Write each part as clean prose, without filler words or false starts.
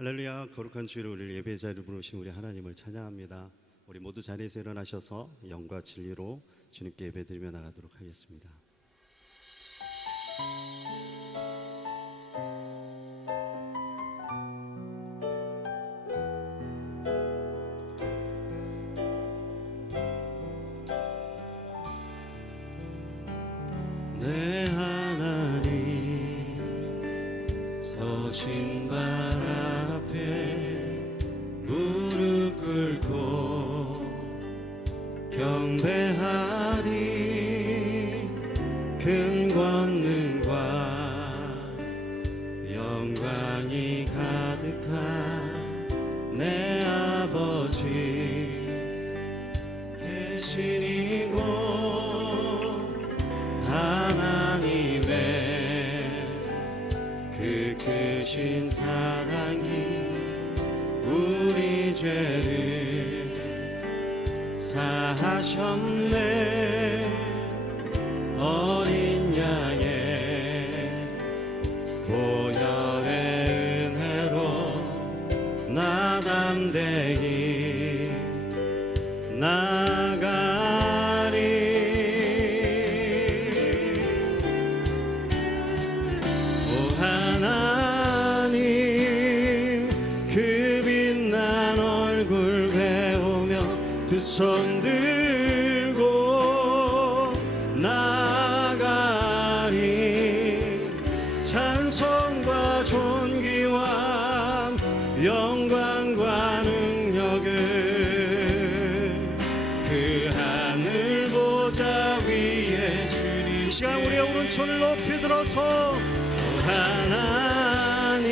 할렐루야. 거룩한 주일을 우리 예배 자리로 부르신 우리 하나님을 찬양합니다. 우리 모두 자리에서 일어나셔서 영과 진리로 주님께 예배드리며 나가도록 하겠습니다. 내 하나님 서신 발 앞에 무릎 꿇고 경배하리. 큰 권능과 영광이 가득한 내 아버지 계신 이곳 하나님의 그 크신 사랑이 우리 죄를 사하셨네. 어린 양의 보혈의 은혜로 나 담대히 나가리. 오 하나님 그 빛난 얼굴 배우며 두 손 들고 나가리. 찬송과 존귀와 영광과 능력을 그 하늘 보좌 위에 주리. 이 시간 우리의 오른손을 높이 들어서 하나님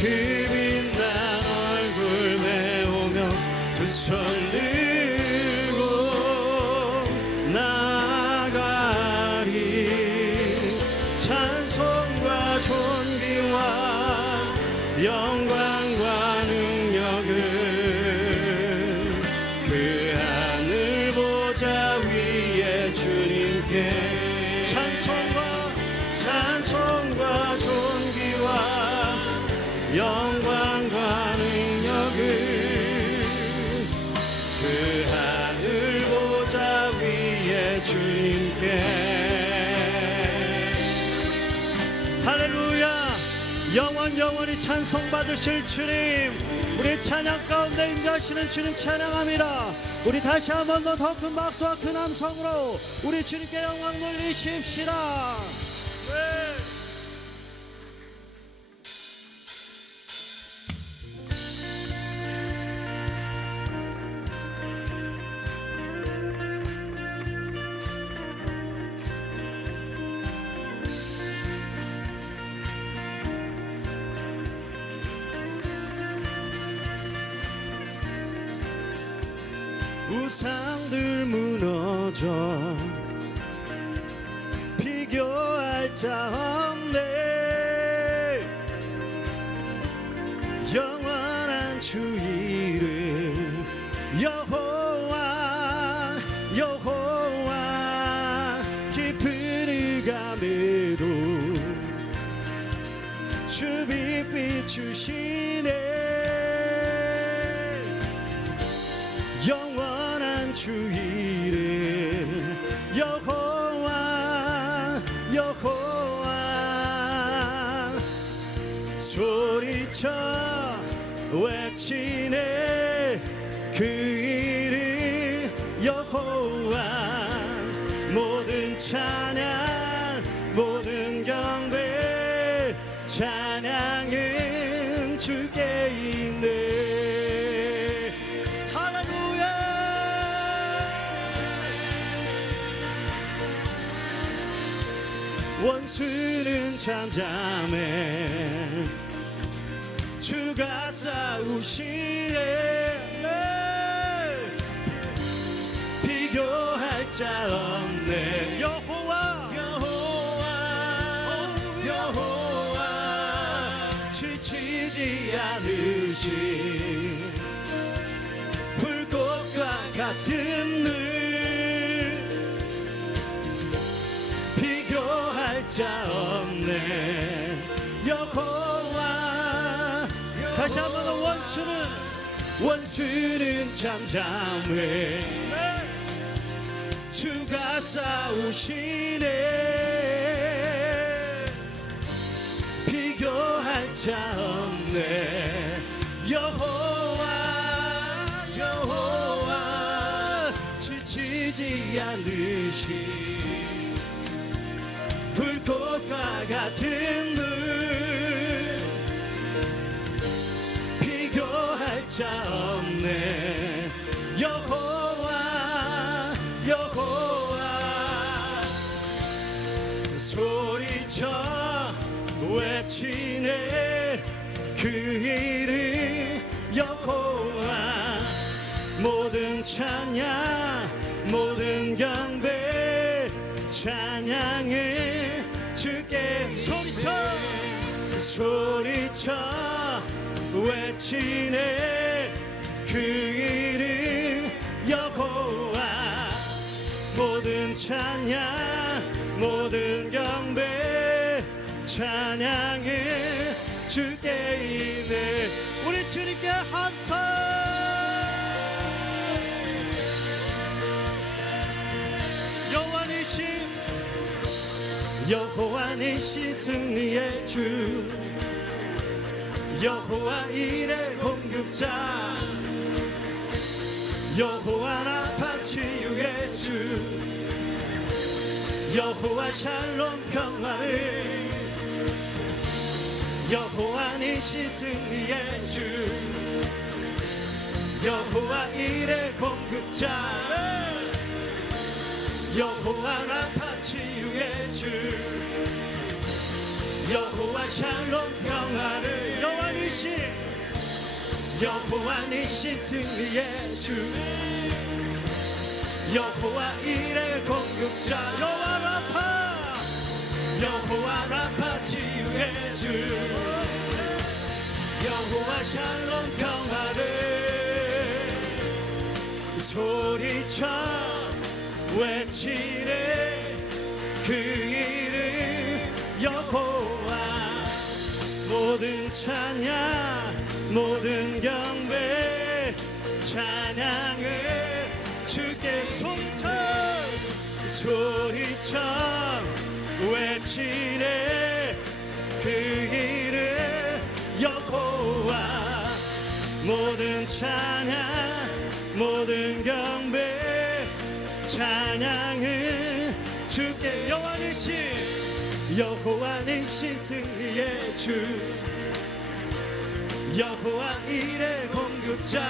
그 빛난 얼굴 배우며 두 손 들고 나가리. 찬송과 존귀와 영광과 능력을 그 하늘 보좌 위에 주님께. 찬송과 존귀와 영광과 능력을 그 하늘 보좌 위에 주님께. 할렐루야. 영원히 찬송받으실 주님, 우리 찬양 가운데 임재하시는 주님 찬양합니다. 우리 다시 한 번 더 큰 박수와 큰 함성으로 우리 주님께 영광 돌리십시다. 네. 우상들 무너져 비교할 자 없네. 영원한 주 이름 여호와 깊은 흑암에도 주 빛 비추시네. 영원한 주 이름 여호와 소리쳐 외치네. 그 이름 여호와 모든 찬양 모든 경배 찬양은 주께 있네. 원수는 잠잠해 주가 싸우시네. 비교할 자 없네. 여호와 지치지 않으신 불꽃과 같은 늘 비교할 자 없네. 여호와 다시 한번 더 원수는 잠잠해 주가 싸우시네 비교할 자 없네 여호와 지치지 않으시 불꽃과 같은 눈 비교할 자 없네 여호와 소리쳐 외치네 그 이름 여호와 모든 찬양 모든 경배 찬양을 주께 소리쳐 외치네 그 이름 여호와 모든 찬양 모든 경배 찬양을 주께 있네 우리 주님께 함성 여호와니시 승리의 주 여호와 일의 공급자 여호와 라파 치유의 주 여호와 샬롬 평화를 여호와니시 승리의 주 여호와 일의 공급자 여호와 라파 치유의 주 여호와 샬롬 평화를 여호와니시 승리의 주 여호와 일의 공급자 여호와 라파 치유의 주 여호와 샬롬 평화를 소리쳐 외치네 그 이름 여호와 모든 찬양 모든 경배 찬양을 주께 소리쳐 외치네 그 이름 여호와 모든 찬양 모든 경배 찬양을 주께 여호와니시 승리의 주 여호와 일의 공급자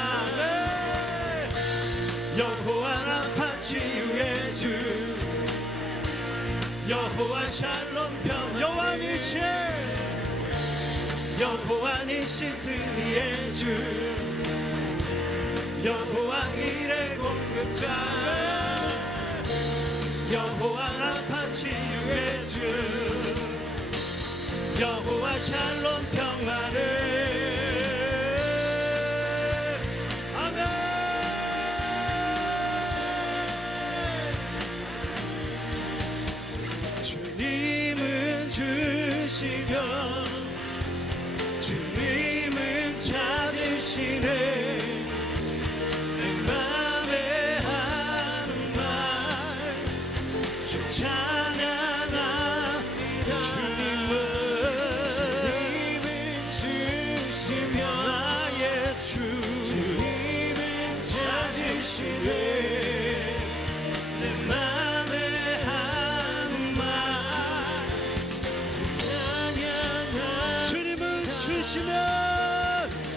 여호와 라파 치유의 주 여호와 샬롬 평화 여호와니시 승리의 주 여호와 일의 공급자 여호와 라파 치유의 주 여호와 샬롬 평화를 아멘 주님은 주시며 주님은 찾으시네 찬양합니다 주님은 주시며 나의 주 주님은 찾으시네 내 맘에 하는 말 찬양합니다 주님은 주시며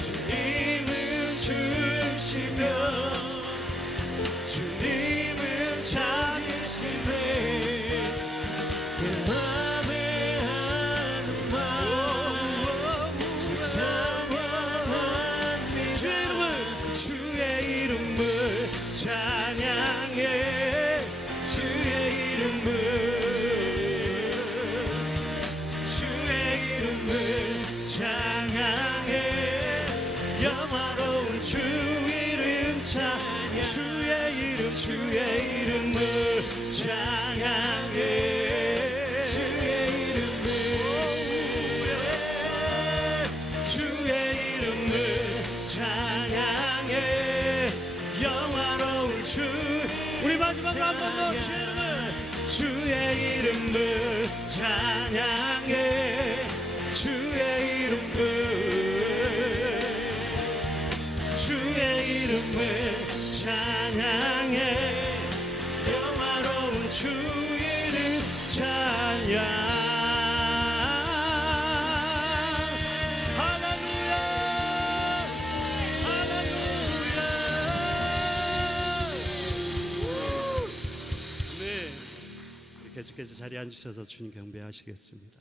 주님은 주시며 주님은 찾으시네 내 맘에 하는 말 찬양합니다 주의 이름을 찬양해 주의 이름을 찬양해 영화로운 주 이름 찬양 주의 이름을 찬양해 주의 이름을 한번더 주의 이름을 찬양해 주의 이름을 찬양해 영화로운 주 이름 찬양 계속해서 자리에 앉으셔서 주님 경배하시겠습니다.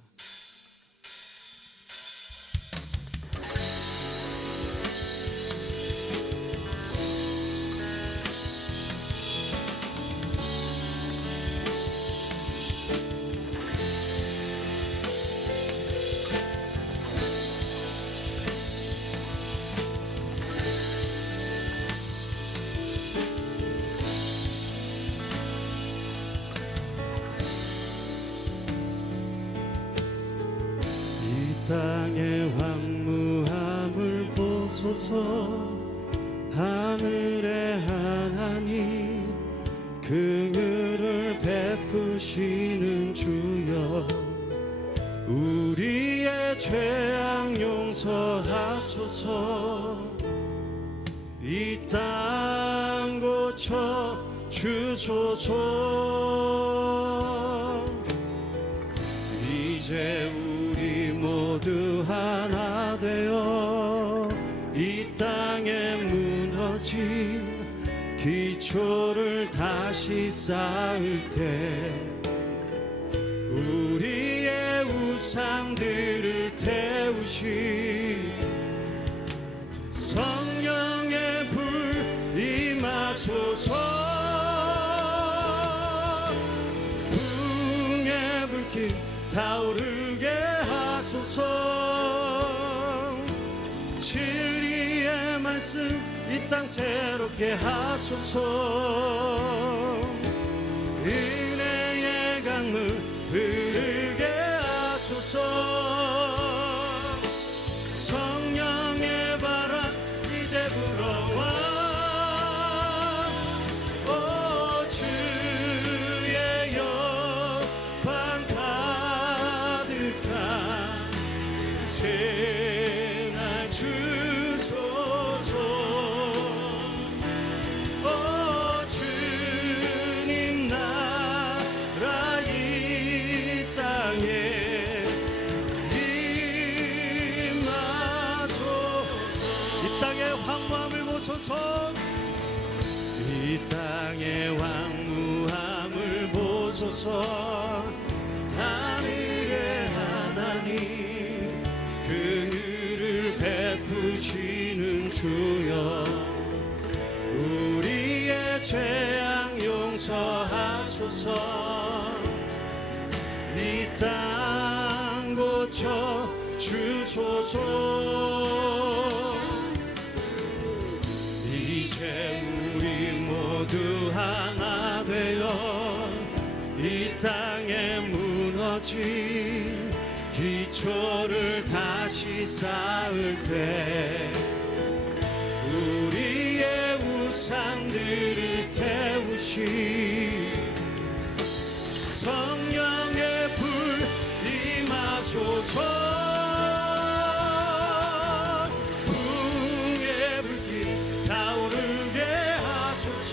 땅의 황무함을 보소서 하늘의 하나님 긍휼을 베푸시는 주여 우리의 죄악 용서하소서 이 땅 고쳐 주소서 이제 우리 모두 하나 되어 이 땅에 무너진 기초를 다시 쌓을 때 우리의 우상들을 태우시 성령의 불 임하소서 붕의 불길 타오르게 하소서 진리의 말씀 이 땅 새롭게 하소서 은혜의 강물 흐르게 하소서 성령의 바람 이제 불어와 오 주의 영광 가득한 새날 주소서 오 주님 나라 이 땅에 임하소서 이 땅의 황무함을 보소서 이 땅의 황무함을 보소서 하늘의 하나님 긍휼을 베푸시는 주여 우리의 죄악 용서하소서 이 땅 고쳐 주소서 이제 우리 모두 하나 되어 이 땅에 무너진 기초를 다시 쌓을 때 우리의 우상들을 태우시 성령의 불 임하소서 붕의 불길 타오르게 하소서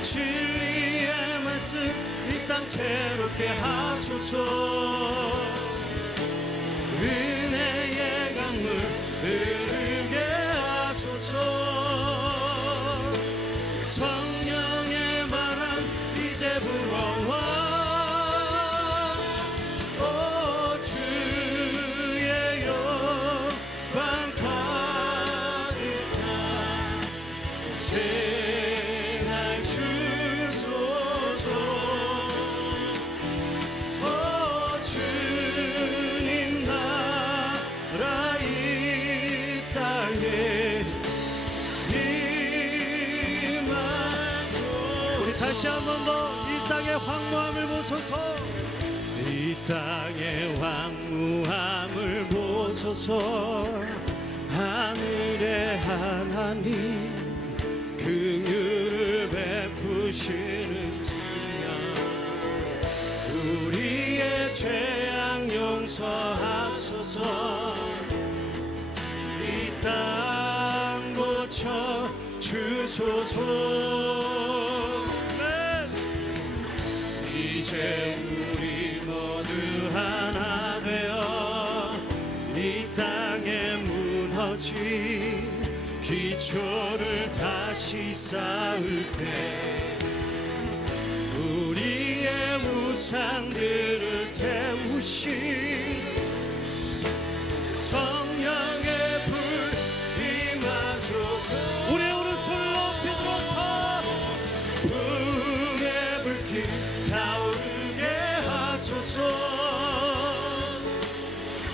진리의 말씀 이 땅 새롭게 하소서 은혜의 강물 흐르게 하소서 성령의 바람 이제 불어와 오 주의 영광 가득한 새날 주소서 오 주님 나라 이 땅에 임하소서 우리 다시 한 번 더 이 땅의 황무함을 보소서 이 땅의 황무함을 보소서 하늘의 하나님 긍휼을 베푸시는 되시는 주여 우리의 죄악 용서하소서 이 땅 고쳐 주소서 이제 우리 모두 하나 되어 이 땅에 무너진 기초를 다시 쌓을 때 우리의 우상들을 태우신 성령의 불 임하소서 우리의 오른손을 높이 들어서 부흥의 불길 타오르게 하소서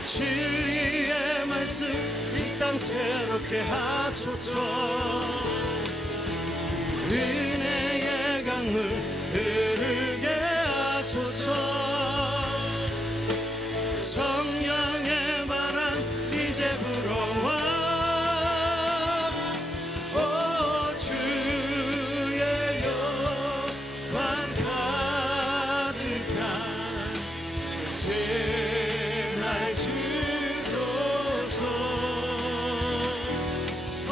진리의 말씀 이 땅 새롭게 하소서 은혜의 강물 흐르게 하소서 성령의 바람 이제 불어와 오 주의 영광 가득한 새날 주소서 오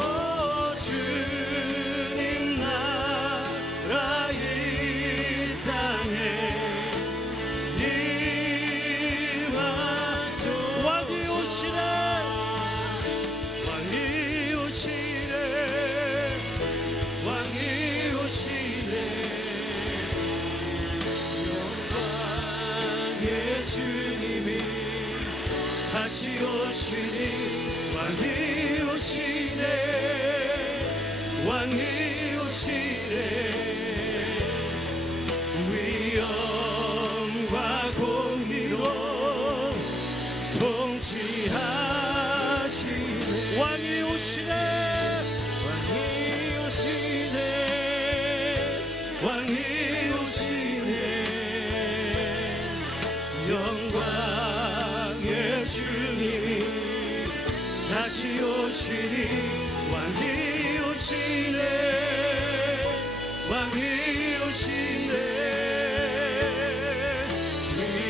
주님 나라 이 땅에 왕이 오시네 왕이 오시네 왕이 오시네 영광의 주님이 다시 오시니 왕이 오시네 왕이 오시네 위엄과 공의로 통치하시네 왕이 오시네 왕이 오시네 왕이 오시네 영광의 주님이 다시 오시니 왕이 오시네 왕이 오시네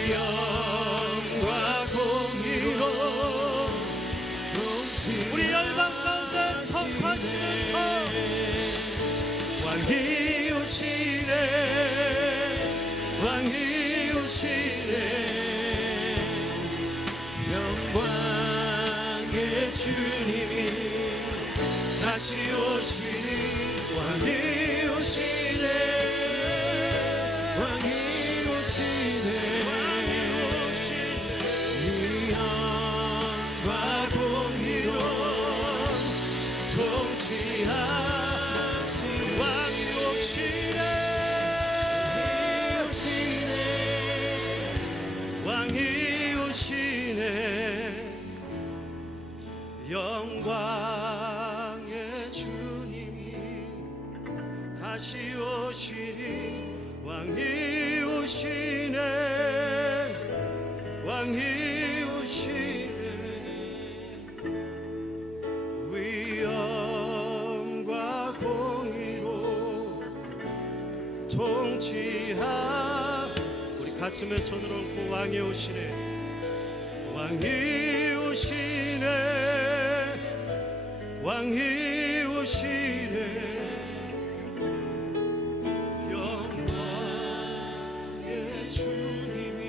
위엄과 공의로 우리 열방 가운데 선포하시면서 왕이 오시네 왕이 오시네 영광의 주님이 다시 오시니 왕이 오시네 왕이 오시네 위엄과 공의로 통치하신 왕이 오시네 왕이 오시네 영광의 주님이 다시 오시니 왕이 오시네 왕이 오시네 위엄과 공의로 통치하 우리 가슴에 손을 얹고 왕이 오시네 왕이 오시네 왕이 오시네 영광의 주님이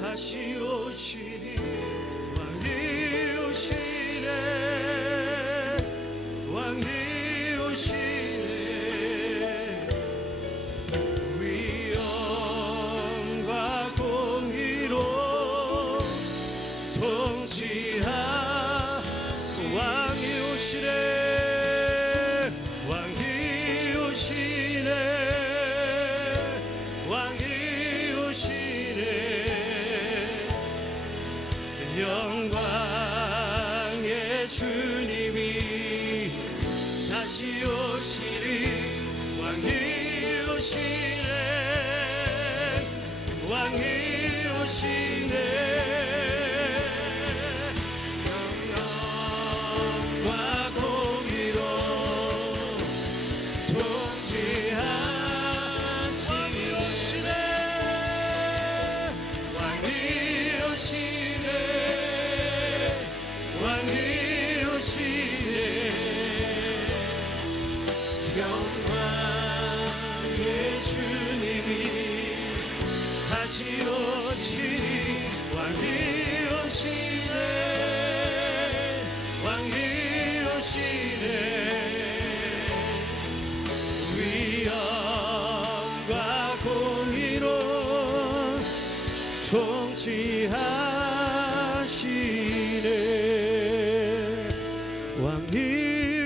다시 오시니 왕이 오시네 왕이 오시네 위엄과 공의로 통치하 왕이 오시네 왕이 오시네 왕이 오시네 영광의 주님이 다시 오시니 왕이 오시네 왕이 오시네 영광과 공의로 통치하 다시 오시리 왕이 오시네 왕이 오시네 위엄과 공의로 통치하시네 왕이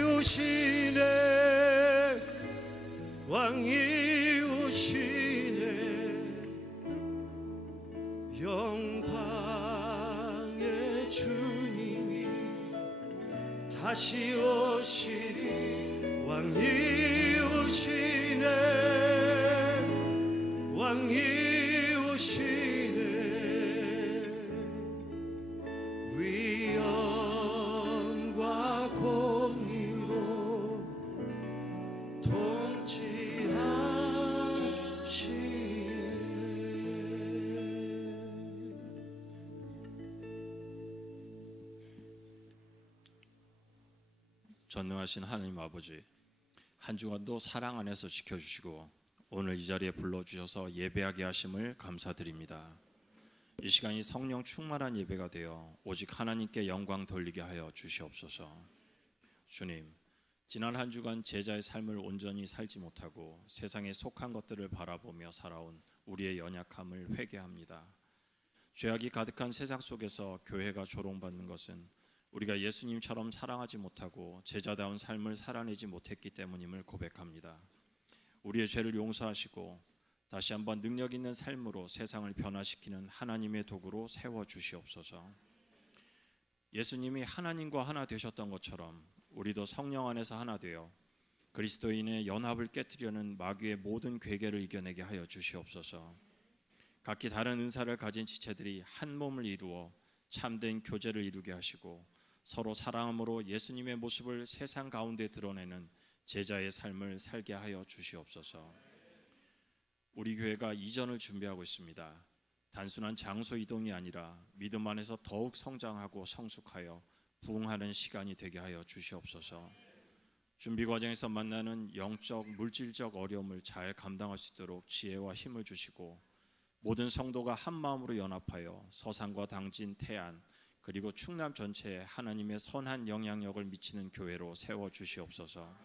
오시네 왕이 오시네 영광의 주님이 다시 오시리 왕이 오시네 왕이 오시네 위엄과 공의로 전능하신 하나님 아버지, 한 주간도 사랑 안에서 지켜주시고 오늘 이 자리에 불러주셔서 예배하게 하심을 감사드립니다. 이 시간이 성령 충만한 예배가 되어 오직 하나님께 영광 돌리게 하여 주시옵소서. 주님, 지난 한 주간 제자의 삶을 온전히 살지 못하고 세상에 속한 것들을 바라보며 살아온 우리의 연약함을 회개합니다. 죄악이 가득한 세상 속에서 교회가 조롱받는 것은 우리가 예수님처럼 사랑하지 못하고 제자다운 삶을 살아내지 못했기 때문임을 고백합니다. 우리의 죄를 용서하시고 다시 한번 능력 있는 삶으로 세상을 변화시키는 하나님의 도구로 세워주시옵소서. 예수님이 하나님과 하나 되셨던 것처럼 우리도 성령 안에서 하나 되어 그리스도인의 연합을 깨뜨리려는 마귀의 모든 괴계를 이겨내게 하여 주시옵소서. 각기 다른 은사를 가진 지체들이 한 몸을 이루어 참된 교제를 이루게 하시고 서로 사랑함으로 예수님의 모습을 세상 가운데 드러내는 제자의 삶을 살게 하여 주시옵소서. 우리 교회가 이전을 준비하고 있습니다. 단순한 장소 이동이 아니라 믿음 안에서 더욱 성장하고 성숙하여 부흥하는 시간이 되게 하여 주시옵소서. 준비 과정에서 만나는 영적, 물질적 어려움을 잘 감당할 수 있도록 지혜와 힘을 주시고 모든 성도가 한 마음으로 연합하여 서산과 당진, 태안 그리고 충남 전체에 하나님의 선한 영향력을 미치는 교회로 세워주시옵소서.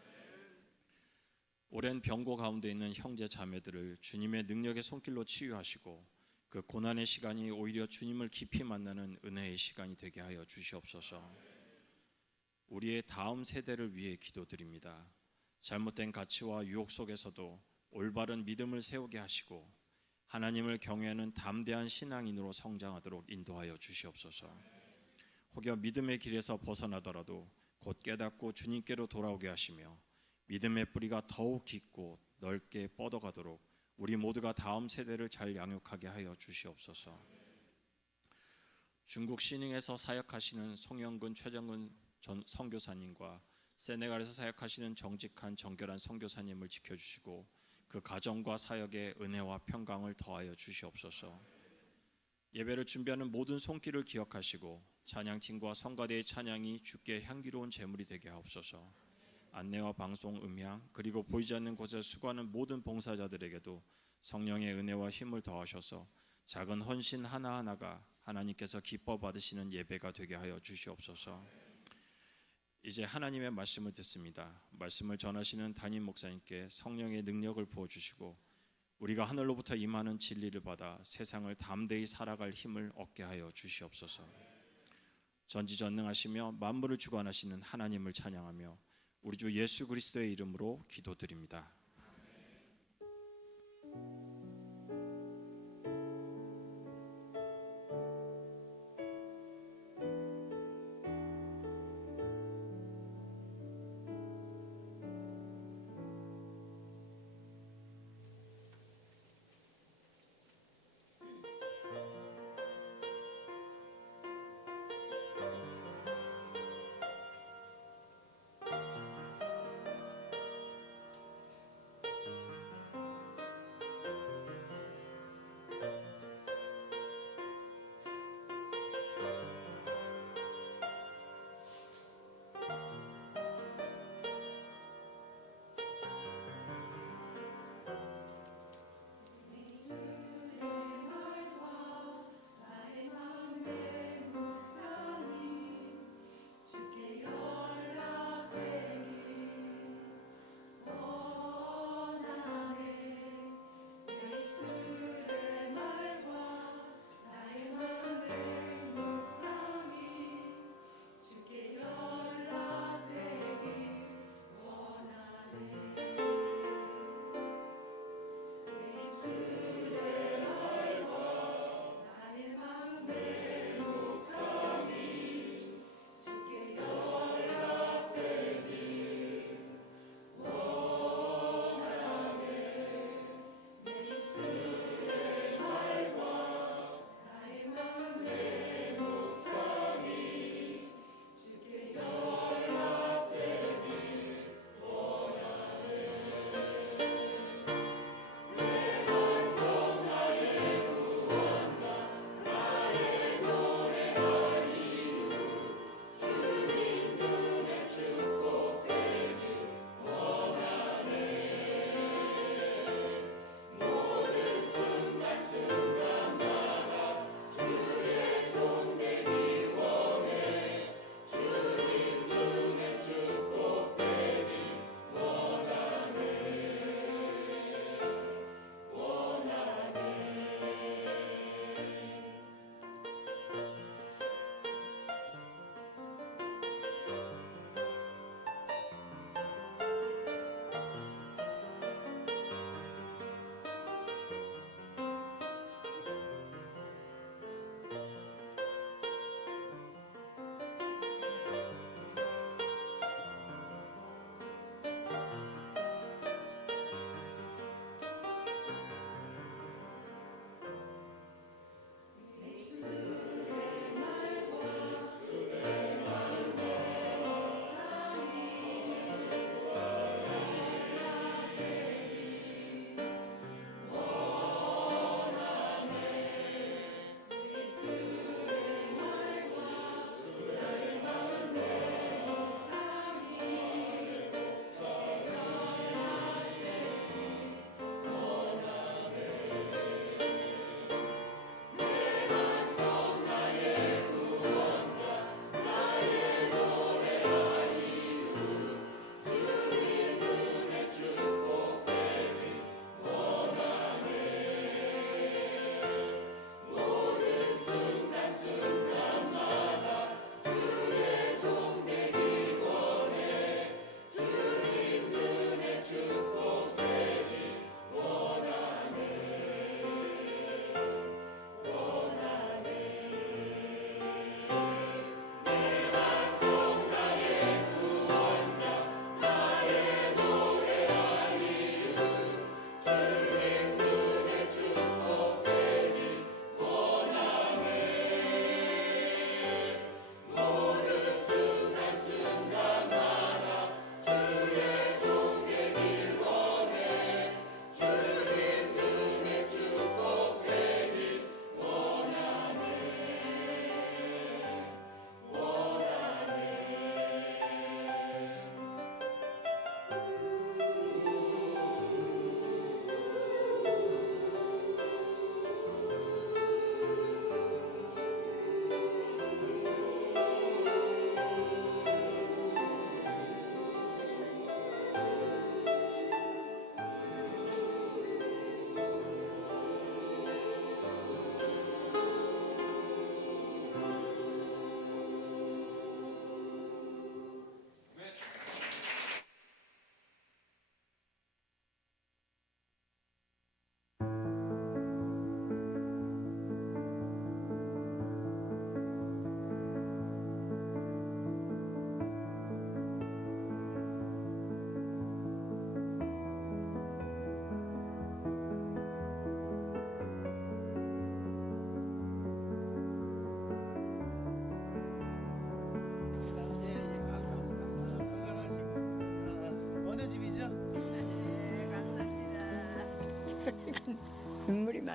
오랜 병고 가운데 있는 형제 자매들을 주님의 능력의 손길로 치유하시고 그 고난의 시간이 오히려 주님을 깊이 만나는 은혜의 시간이 되게 하여 주시옵소서. 우리의 다음 세대를 위해 기도드립니다. 잘못된 가치와 유혹 속에서도 올바른 믿음을 세우게 하시고 하나님을 경외하는 담대한 신앙인으로 성장하도록 인도하여 주시옵소서. 혹여 믿음의 길에서 벗어나더라도 곧 깨닫고 주님께로 돌아오게 하시며 믿음의 뿌리가 더욱 깊고 넓게 뻗어가도록 우리 모두가 다음 세대를 잘 양육하게 하여 주시옵소서. 중국 시닝에서 사역하시는 송영근, 최정근 전 선교사님과 세네갈에서 사역하시는 정직한 정결한 선교사님을 지켜주시고 그 가정과 사역에 은혜와 평강을 더하여 주시옵소서. 예배를 준비하는 모든 손길을 기억하시고 찬양팀과 성가대의 찬양이 주께 향기로운 제물이 되게 하옵소서. 안내와 방송, 음향 그리고 보이지 않는 곳에 수고하는 모든 봉사자들에게도 성령의 은혜와 힘을 더하셔서 작은 헌신 하나하나가 하나님께서 기뻐 받으시는 예배가 되게 하여 주시옵소서. 이제 하나님의 말씀을 듣습니다. 말씀을 전하시는 담임 목사님께 성령의 능력을 부어주시고 우리가 하늘로부터 임하는 진리를 받아 세상을 담대히 살아갈 힘을 얻게 하여 주시옵소서. 전지전능하시며 만물을 주관하시는 하나님을 찬양하며 우리 주 예수 그리스도의 이름으로 기도드립니다.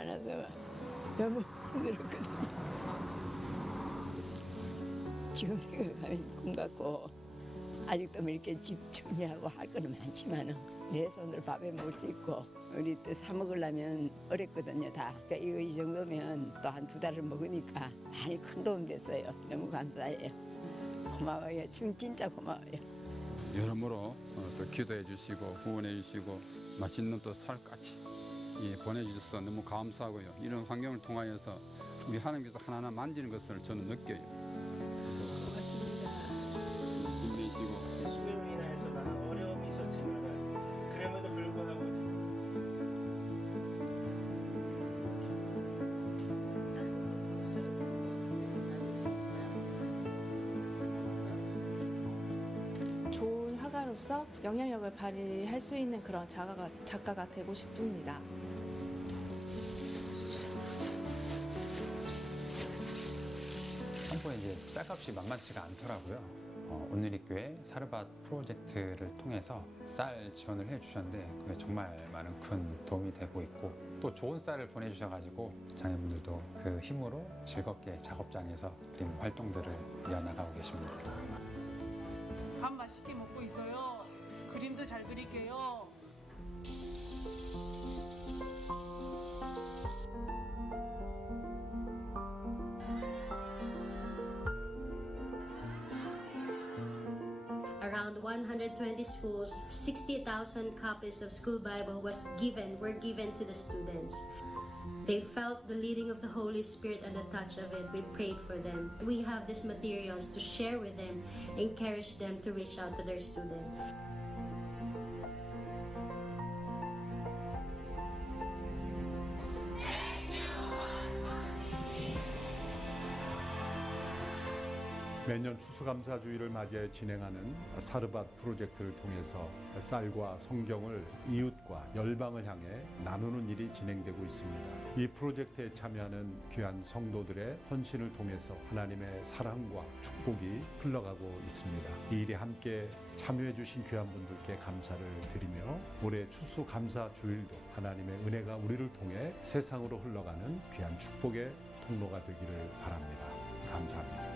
많아서 너무 힘들었거든요. 지금 생각하면 꿈 같고 아직도 뭐 이렇게 집 정리하고 할 거는 많지만은 내 손으로 밥에 먹을 수 있고 우리 또 사 먹으려면 어렵거든요 다. 그러니까 이거 이 정도면 또 한 2달을 먹으니까 많이 큰 도움 됐어요. 너무 감사해요. 고마워요. 지금 진짜 고마워요. 여러모로 또 기도해 주시고 후원해 주시고 맛있는 또 살까지 보내주셔서 너무 감사하고요. 이런 환경을 통하여서 우리 하나님께서 하나하나 만지는 것을 저는 느껴요. 고맙습니다. 힘내시고 수행으로 인해서 많은 어려움이 있었지만 그럼에도 불구하고 좋은 화가로서 영향력을 발휘할 수 있는 그런 작가가 되고 싶습니다. 상포에 이제 쌀값이 만만치가 않더라고요. 온누리교회 사르밧 프로젝트를 통해서 쌀 지원을 해주셨는데 그게 정말 많은 큰 도움이 되고 있고 또 좋은 쌀을 보내주셔가지고 장애분들도 그 힘으로 즐겁게 작업장에서 그림 활동들을 이어나가고 계십니다. 밥 맛있게 먹고 있어요. 그림도 잘 그릴게요. Around 120 schools, 60,000 copies of school Bible were given to the students. They felt the leading of the Holy Spirit and the touch of it. We prayed for them. We have these materials to share with them, encourage them to reach out to their student. 매년 추수감사주의를 맞이해 진행하는 사르밧 프로젝트를 통해서 쌀과 성경을 이웃과 열방을 향해 나누는 일이 진행되고 있습니다. 이 프로젝트에 참여하는 귀한 성도들의 헌신을 통해서 하나님의 사랑과 축복이 흘러가고 있습니다. 이 일에 함께 참여해 주신 귀한 분들께 감사를 드리며 올해 추수감사주일도 하나님의 은혜가 우리를 통해 세상으로 흘러가는 귀한 축복의 통로가 되기를 바랍니다. 감사합니다.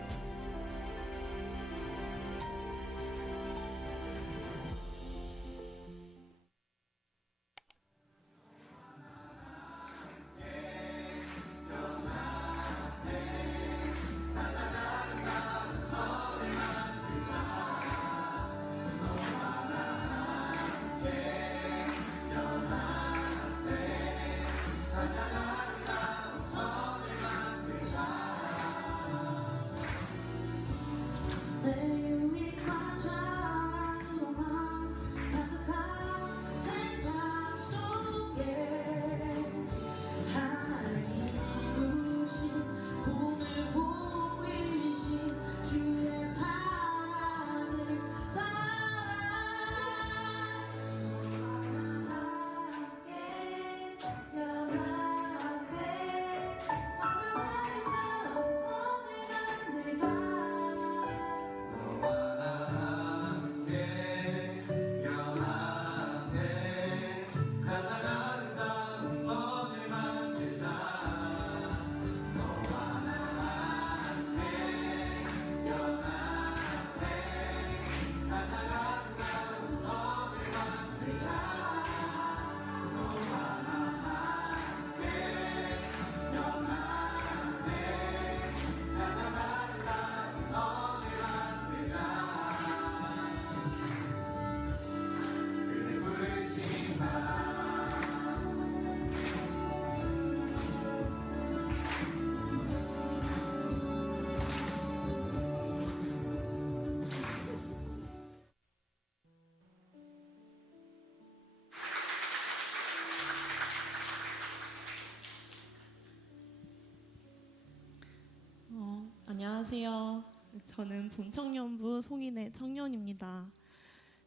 안녕하세요. 저는 본청년부 송인의 청년입니다.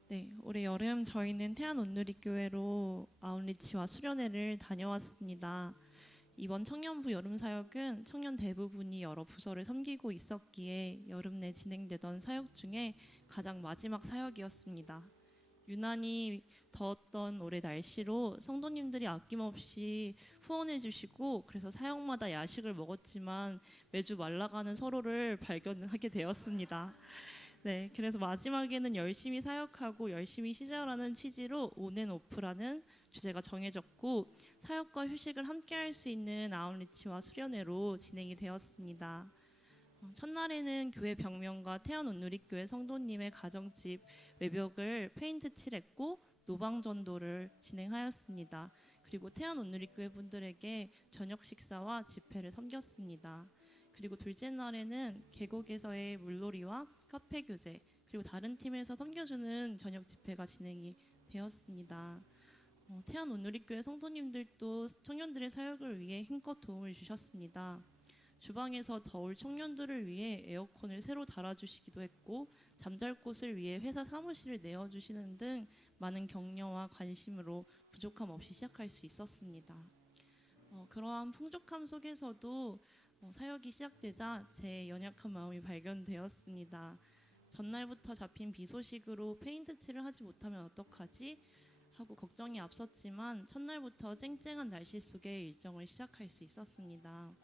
네, 올해 여름 저희는 태안온누리교회로 아웃리치와 수련회를 다녀왔습니다. 이번 청년부 여름 사역은 청년 대부분이 여러 부서를 섬기고 있었기에 여름 내 진행되던 사역 중에 가장 마지막 사역이었습니다. 유난히 더웠던 올해 날씨로 성도님들이 아낌없이 후원해 주시고 그래서 사역마다 야식을 먹었지만 매주 말라가는 서로를 발견하게 되었습니다. 네, 그래서 마지막에는 열심히 사역하고 열심히 시절하는 취지로 온앤오프라는 주제가 정해졌고 사역과 휴식을 함께 할 수 있는 아웃리치와 수련회로 진행이 되었습니다. 첫날에는 교회 벽면과 태안온누리교회 성도님의 가정집 외벽을 페인트 칠했고 노방전도를 진행하였습니다. 그리고 태안온누리교회 분들에게 저녁 식사와 집회를 섬겼습니다. 그리고 둘째 날에는 계곡에서의 물놀이와 카페 교제 그리고 다른 팀에서 섬겨주는 저녁 집회가 진행이 되었습니다. 태안온누리교회 성도님들도 청년들의 사역을 위해 힘껏 도움을 주셨습니다. 주방에서 더울 청년들을 위해 에어컨을 새로 달아주시기도 했고 잠잘 곳을 위해 회사 사무실을 내어주시는 등 많은 격려와 관심으로 부족함 없이 시작할 수 있었습니다. 그러한 풍족함 속에서도 사역이 시작되자 제 연약한 마음이 발견되었습니다. 전날부터 잡힌 비 소식으로 페인트 칠을 하지 못하면 어떡하지? 하고 걱정이 앞섰지만 첫날부터 쨍쨍한 날씨 속에 일정을 시작할 수 있었습니다.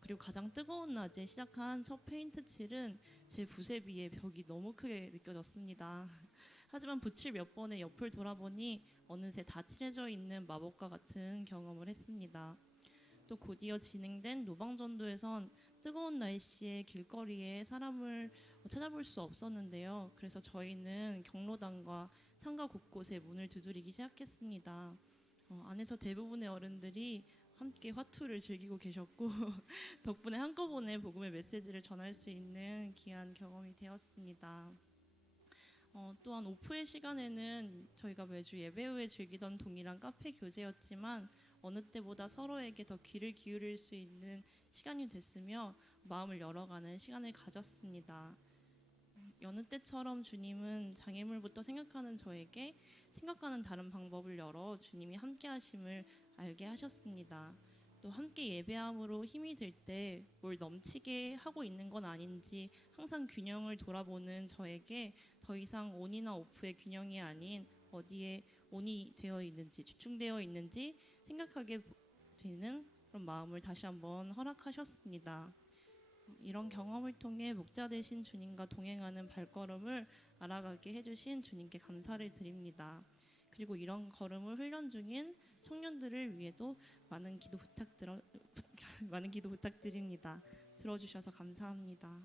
그리고 가장 뜨거운 낮에 시작한 첫 페인트 칠은 제 붓에 비해 벽이 너무 크게 느껴졌습니다. 하지만 붓칠 몇 번에 옆을 돌아보니 어느새 다 칠해져 있는 마법과 같은 경험을 했습니다. 또 곧이어 진행된 노방전도에선 뜨거운 날씨에 길거리에 사람을 찾아볼 수 없었는데요. 그래서 저희는 경로당과 상가 곳곳에 문을 두드리기 시작했습니다. 안에서 대부분의 어른들이 함께 화투를 즐기고 계셨고 덕분에 한꺼번에 복음의 메시지를 전할 수 있는 귀한 경험이 되었습니다. 또한 오프의 시간에는 저희가 매주 예배 후에 즐기던 동일한 카페 교제였지만 어느 때보다 서로에게 더 귀를 기울일 수 있는 시간이 됐으며 마음을 열어가는 시간을 가졌습니다. 여느 때처럼 주님은 장애물부터 생각하는 저에게 생각과는 다른 방법을 열어 주님이 함께 하심을 알게 하셨습니다. 또 함께 예배함으로 힘이 들 때 뭘 넘치게 하고 있는 건 아닌지 항상 균형을 돌아보는 저에게 더 이상 온이나 오프의 균형이 아닌 어디에 온이 되어 있는지 집중되어 있는지 생각하게 되는 그런 마음을 다시 한번 허락하셨습니다. 이런 경험을 통해 목자 되신 주님과 동행하는 발걸음을 알아가게 해주신 주님께 감사를 드립니다. 그리고 이런 걸음을 훈련 중인 청년들을 위해도 많은 기도 부탁드립니다. 들어주셔서 감사합니다.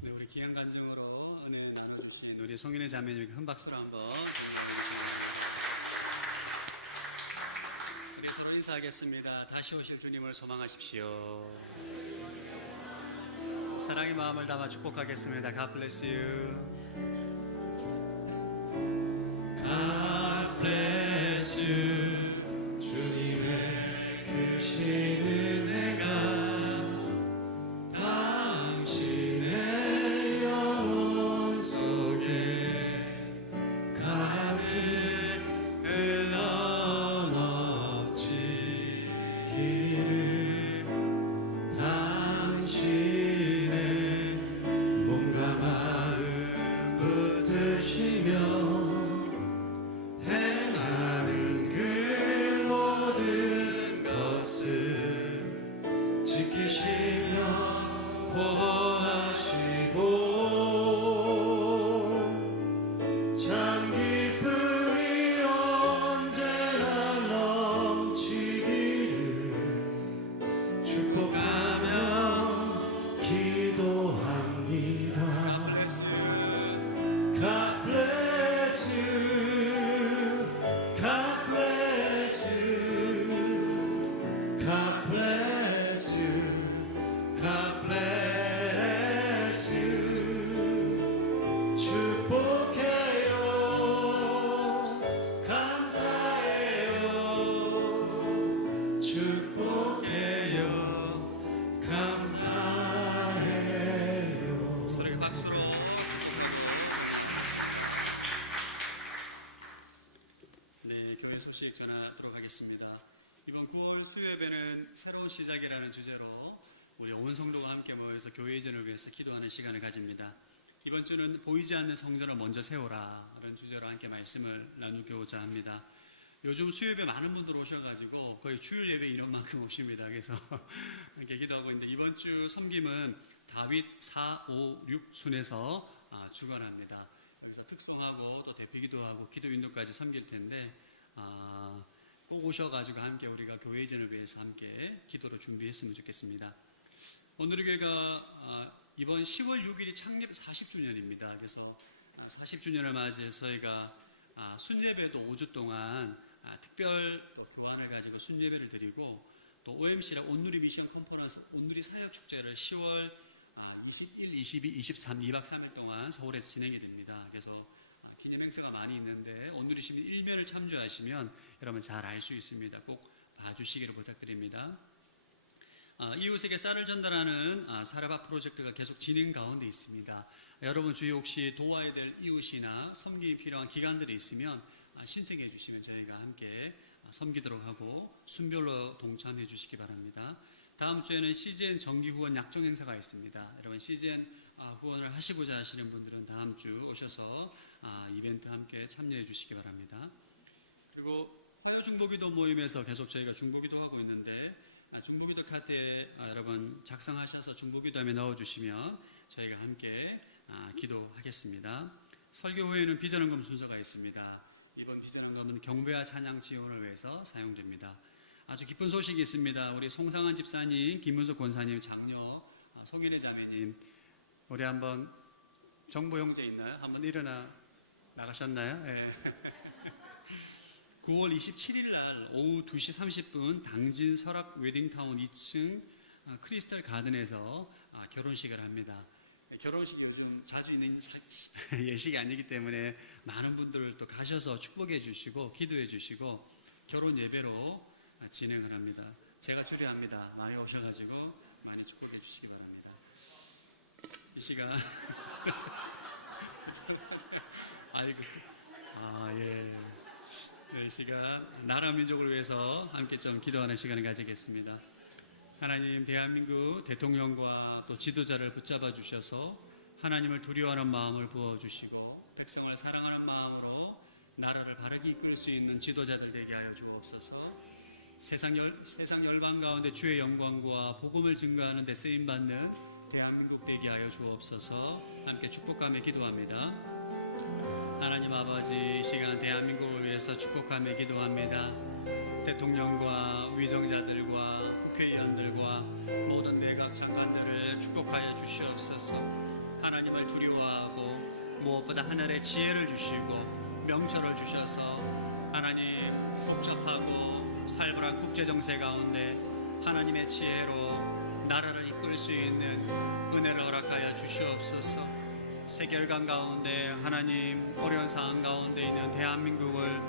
네, 우리 귀한 간증으로 은혜 나눠주신 우리 송윤혜 자매님께 큰 박수로 한번 우리 서로 인사하겠습니다. 다시 오실 주님을 소망하십시오. 사랑의 마음을 담아 축복하겠습니다. God bless you. God bless you. 주님의 크신 은혜가 당신의 영혼 속에 가득 흘러 넘치기를 당신의 몸과 마음 붙드시며 행하는 그 모든 것을 지키시며 보호하시고 참 기쁨이 언제나 넘치기를 축복하며 기도합니다. God bless you. God bless you. God bless you. God bless you. 축복해요. 감사해요. 축복해요. 감사해요. 서로에게 박수로. 새로운 시작이라는 주제로 우리 온 성도가 함께 모여서 교회 이전을 위해서 기도하는 시간을 가집니다. 이번 주는 보이지 않는 성전을 먼저 세워라 이런 주제로 함께 말씀을 나누고자 합니다. 요즘 수요예배 많은 분들 오셔가지고 거의 주일 예배 인원만큼 오십니다. 그래서 이렇게 기도하고 있는데 이번 주 섬김은 다윗 4, 5, 6 순에서 주관합니다. 그래서 특송하고 또 대피기도하고 기도인도까지 섬길 텐데 꼭 오셔가지고 함께 우리가 교회 이전을 위해서 함께 기도로 준비했으면 좋겠습니다. 오늘의 교회가 이번 10월 6일이 창립 40주년입니다. 그래서 40주년을 맞이해서 저희가 순예배도 5주 동안 특별 교환을 가지고 순예배를 드리고 또 OMC랑 온누리 미션 컨퍼런스 온누리 사역축제를 10월 21, 22, 23, 2박 3일 동안 서울에서 진행이 됩니다. 그래서 기념 행사가 많이 있는데 온누리 시민 1면을 참조하시면 여러분 잘 알 수 있습니다. 꼭 봐주시기를 부탁드립니다. 이웃에게 쌀을 전달하는 사르밧 프로젝트가 계속 진행 가운데 있습니다. 여러분 주위에 혹시 도와야 될 이웃이나 섬김이 필요한 기관들이 있으면 신청해 주시면 저희가 함께 섬기도록 하고 순별로 동참해 주시기 바랍니다. 다음 주에는 CGN 정기 후원 약정 행사가 있습니다. 여러분 CGN 후원을 하시고자 하시는 분들은 다음 주 오셔서 이벤트 함께 참여해 주시기 바랍니다. 그리고 해외 중보기도 모임에서 계속 저희가 중보기도 하고 있는데 중보기도 카드에 여러분 작성하셔서 중보기도함에 넣어주시면 저희가 함께 기도하겠습니다. 설교 후에는 비전헌금 순서가 있습니다. 이번 비전헌금은 경배와 찬양 지원을 위해서 사용됩니다. 아주 기쁜 소식이 있습니다. 우리 송상한 집사님, 김문석 권사님, 장녀, 송인혜 자매님, 우리 한번 정보 형제 있나요? 한번 일어나 나가셨나요? 네. 9월 27일 날 오후 2시 30분 당진 설악 웨딩타운 2층 크리스탈 가든에서 결혼식을 합니다. 결혼식이 요즘 자주 있는 예식이 아니기 때문에 많은 분들 또 가셔서 축복해 주시고 기도해 주시고 결혼 예배로 진행을 합니다. 제가 주례합니다. 많이 오셔가지고 많이 축복해 주시기 바랍니다. 이 시간 아이고 예. 이 시간 나라 민족을 위해서 함께 좀 기도하는 시간을 가지겠습니다. 하나님 대한민국 대통령과 또 지도자를 붙잡아 주셔서 하나님을 두려워하는 마음을 부어주시고 백성을 사랑하는 마음으로 나라를 바르게 이끌 수 있는 지도자들 되게 하여 주옵소서. 세상 열방 가운데 주의 영광과 복음을 증거하는 데 쓰임받는 대한민국 되게 하여 주옵소서. 함께 축복하며 기도합니다. 하나님 아버지 이 시간 대한민국을 위해서 축복하며 기도합니다. 대통령과 위정자들과 국회의원들과 모든 내각 장관들을 축복하여 주시옵소서. 하나님을 두려워하고 무엇보다 하늘의 지혜를 주시고 명철을 주셔서 하나님 복잡하고 살벌한 국제정세 가운데 하나님의 지혜로 나라를 이끌 수 있는 은혜를 허락하여 주시옵소서. 세계혈관 가운데 하나님 어려운 상황 가운데 있는 대한민국을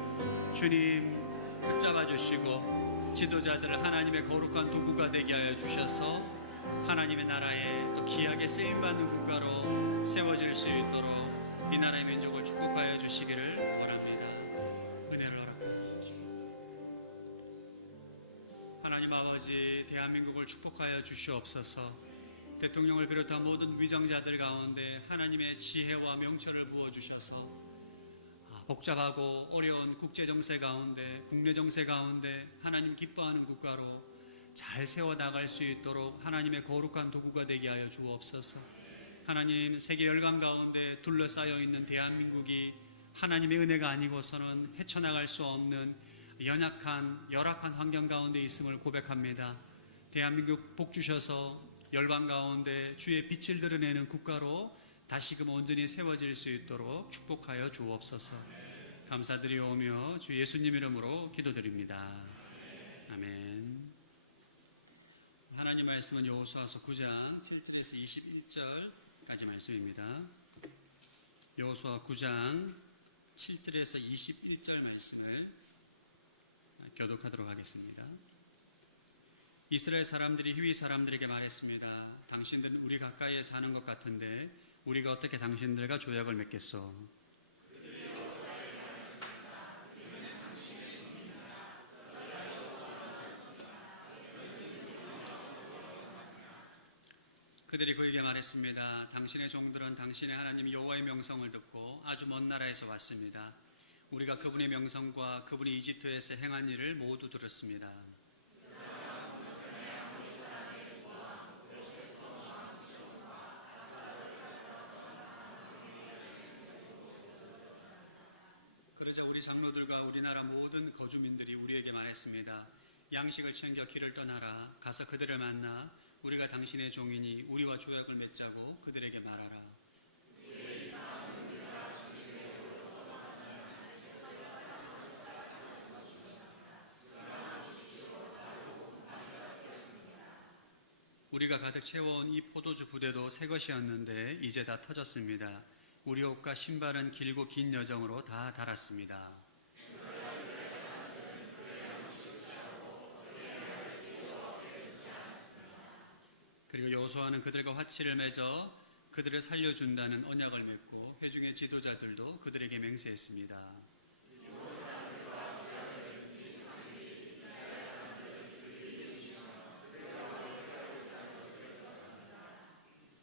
주님 붙잡아 주시고 지도자들을 하나님의 거룩한 도구가 되게 하여 주셔서 하나님의 나라에 또 귀하게 쓰임받는 국가로 세워질 수 있도록 이 나라의 민족을 축복하여 주시기를 원합니다. 은혜를 허락하여 주시옵소서. 하나님 아버지 대한민국을 축복하여 주시옵소서. 대통령을 비롯한 모든 위정자들 가운데 하나님의 지혜와 명철을 부어주셔서 복잡하고 어려운 국제정세 가운데 국내 정세 가운데 하나님 기뻐하는 국가로 잘 세워나갈 수 있도록 하나님의 거룩한 도구가 되게 하여 주옵소서. 하나님 세계 열강 가운데 둘러싸여 있는 대한민국이 하나님의 은혜가 아니고서는 헤쳐나갈 수 없는 연약한 열악한 환경 가운데 있음을 고백합니다. 대한민국 복 주셔서 열방 가운데 주의 빛을 드러내는 국가로 다시금 온전히 세워질 수 있도록 축복하여 주옵소서. 감사드리오며 주 예수님 이름으로 기도드립니다. 아멘. 하나님 말씀은 여호수아서 9장 7절에서 21절까지 말씀입니다. 여호수아 9장 7절에서 21절 말씀을 교독하도록 하겠습니다. 이스라엘 사람들이 히위 사람들에게 말했습니다. 당신들은 우리 가까이에 사는 것 같은데 우리가 어떻게 당신들과 조약을 맺겠소? 그들이 그에게 말했습니다. 당신의 종들은 당신의 하나님 여호와의 명성을 듣고 아주 먼 나라에서 왔습니다. 우리가 그분의 명성과 그분이 이집트에서 행한 일을 모두 들었습니다. 그러자 우리 장로들과 우리나라 모든 거주민들이 우리에게 말했습니다. 양식을 챙겨 길을 떠나라. 가서 그들을 만나 우리가 당신의 종이니 우리와 조약을 맺자고 그들에게 말하라. 우리가 가득 채워온 이 포도주 부대도 새 것이었는데 이제 다 터졌습니다. 우리 옷과 신발은 길고 긴 여정으로 다 닳았습니다. 그리고 여호수아는 그들과 화치를 맺어 그들을 살려준다는 언약을 맺고 회중의 지도자들도 그들에게 맹세했습니다.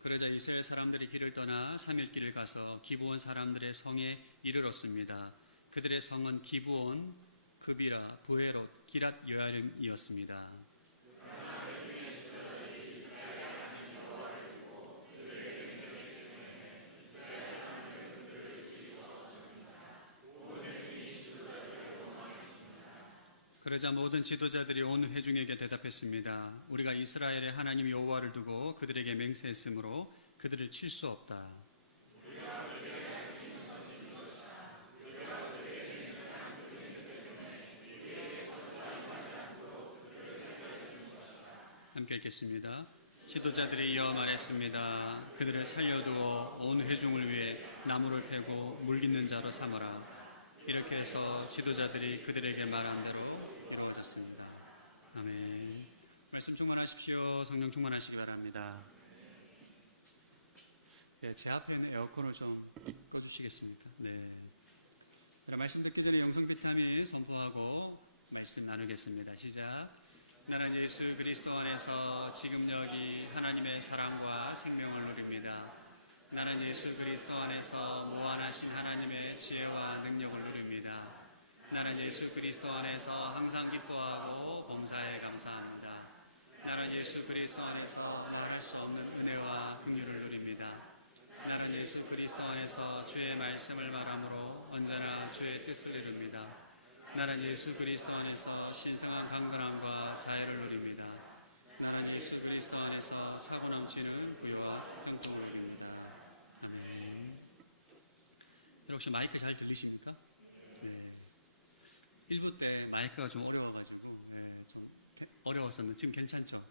그러자 이스라엘 사람들이 길을 떠나 3일 길을 가서 기브온 사람들의 성에 이르렀습니다. 그들의 성은 기브온, 그비라, 보헤롯, 기랏 여아림이었습니다. 그러자 모든 지도자들이 온 회중에게 대답했습니다. 우리가 이스라엘의 하나님 여호와를 두고 그들에게 맹세했으므로 그들을 칠 수 없다. 함께 읽겠습니다. 지도자들이 이어 말했습니다. 그들을 살려두어 온 회중을 위해 나무를 패고 물깃는 자로 삼아라. 이렇게 해서 지도자들이 그들에게 말한 대로 이루어졌습니다. 아멘. 말씀 충만하십시오. 성령 충만하시기 바랍니다. 네, 제 앞에 있는 에어컨을 좀 꺼주시겠습니까? 네. 말씀 듣기 전에 영성 비타민 선포하고 말씀 나누겠습니다. 시작. 나는 예수 그리스도 안에서 지금 여기 하나님의 사랑과 생명을 누립니다. 나는 예수 그리스도 안에서 무한하신 하나님의 지혜와 능력을 누립니다. 나는 예수 그리스도 안에서 항상 기뻐하고 범사에 감사합니다. 나는 예수 그리스도 안에서 말할 수 없는 은혜와 긍휼을 누립니다. 나는 예수 그리스도 안에서 주의 말씀을 말함으로 언제나 주의 뜻을 이룹니다. 나는 예수 그리스도 안에서 신성한 강건함과 자유를 누립니다. 나는 예수 그리스도 안에서 차고 넘치는 부유와 평통을 누립니다. 아멘. 혹시 마이크 잘 들리십니까? 네. 1부 때 마이크가 좀 어려워가지고 좀 어려웠었는데 지금 괜찮죠?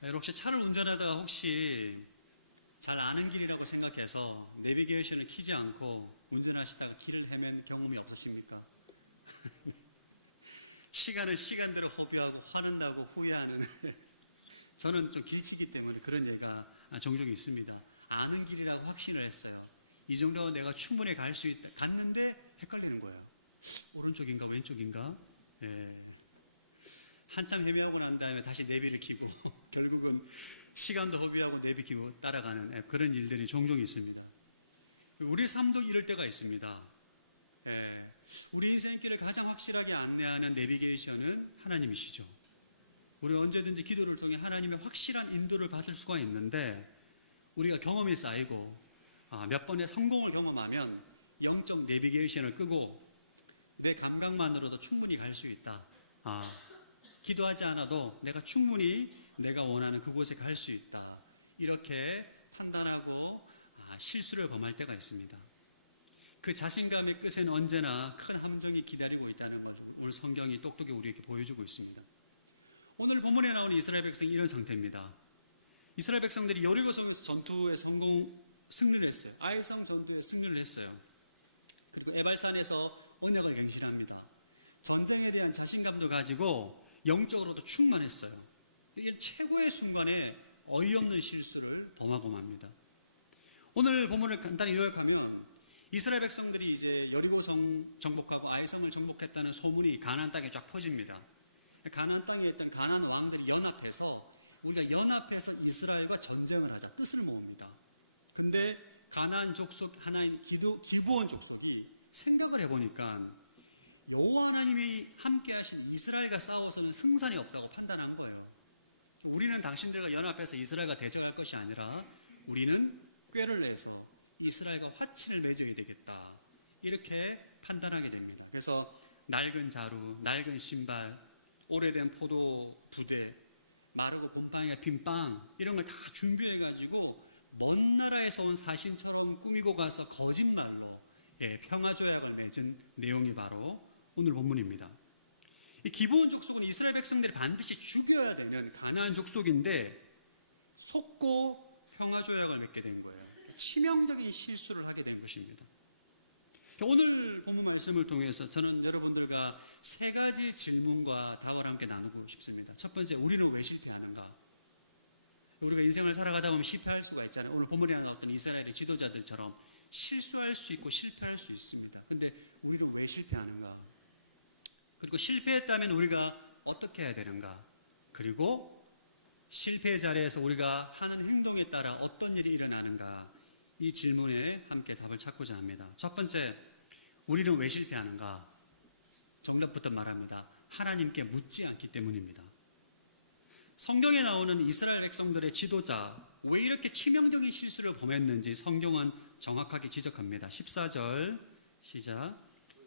네. 혹시 차를 운전하다가 혹시 잘 아는 길이라고 생각해서 내비게이션을 켜지 않고 운전하시다가 길을 헤맨 경험이 없으십니까? 시간을 시간대로 허비하고 화낸다고 후회하는 저는 좀 길치기 때문에 그런 얘기가 종종 있습니다. 아는 길이라고 확신을 했어요. 이 정도 내가 충분히 갈 수 있다. 갔는데 헷갈리는 거예요. 오른쪽인가 왼쪽인가? 예. 한참 헤매고 난 다음에 다시 내비를 켜고 결국은 시간도 허비하고 내비 켜고 따라가는 그런 일들이 종종 있습니다. 우리 삶도 이럴 때가 있습니다. 예. 우리 인생길을 가장 확실하게 안내하는 내비게이션은 하나님이시죠. 우리 언제든지 기도를 통해 하나님의 확실한 인도를 받을 수가 있는데 우리가 경험이 쌓이고 몇 번의 성공을 경험하면 영적 내비게이션을 끄고 내 감각만으로도 충분히 갈 수 있다. 기도하지 않아도 내가 충분히 내가 원하는 그곳에 갈 수 있다. 이렇게 판단하고 실수를 범할 때가 있습니다. 그 자신감의 끝에는 언제나 큰 함정이 기다리고 있다는 걸 오늘 성경이 똑똑히 우리에게 보여주고 있습니다. 오늘 본문에 나오는 이스라엘 백성이 이런 상태입니다. 이스라엘 백성들이 여리고 전투에 승리를 했어요. 아이성 전투에 승리를 했어요. 그리고 에발산에서 언약을 갱신합니다. 전쟁에 대한 자신감도 가지고 영적으로도 충만했어요. 이 최고의 순간에 어이없는 실수를 범하고 맙니다. 오늘 본문을 간단히 요약하면 이스라엘 백성들이 이제 여리고성 정복하고 아이성을 정복했다는 소문이 가나안 땅에 쫙 퍼집니다. 가나안 땅에 있던 가나안 왕들이 연합해서 우리가 연합해서 이스라엘과 전쟁을 하자 뜻을 모읍니다. 근데 가나안 족속 하나인 기브온 족속이 생각을 해보니까 여호와 하나님이 함께하신 이스라엘과 싸워서는 승산이 없다고 판단한 거예요. 우리는 당신들과 연합해서 이스라엘과 대적할 것이 아니라 우리는 꾀를 내서 이스라엘과 화친을 맺어야 되겠다, 이렇게 판단하게 됩니다. 그래서 낡은 자루, 낡은 신발, 오래된 포도 부대, 마르고 곰팡이가 핀 빵, 이런 걸 다 준비해가지고 먼 나라에서 온 사신처럼 꾸미고 가서 거짓말로 평화조약을 맺은 내용이 바로 오늘 본문입니다. 이 기브온 족속은 이스라엘 백성들이 반드시 죽여야 되는 가나안 족속인데 속고 평화조약을 맺게 된 거예요. 치명적인 실수를 하게 된 것입니다. 오늘 본문 말씀을 통해서 저는 여러분들과 세 가지 질문과 답을 함께 나누고 싶습니다. 첫 번째, 우리는 왜 실패하는가? 우리가 인생을 살아가다 보면 실패할 수가 있잖아요. 오늘 본문에 나왔던 이스라엘의 지도자들처럼 실수할 수 있고 실패할 수 있습니다. 근데 우리는 왜 실패하는가? 그리고 실패했다면 우리가 어떻게 해야 되는가? 그리고 실패의 자리에서 우리가 하는 행동에 따라 어떤 일이 일어나는가? 이 질문에 함께 답을 찾고자 합니다. 첫 번째, 우리는 왜 실패하는가? 정답부터 말합니다. 하나님께 묻지 않기 때문입니다. 성경에 나오는 이스라엘 백성들의 지도자, 왜 이렇게 치명적인 실수를 범했는지 성경은 정확하게 지적합니다. 14절 시작.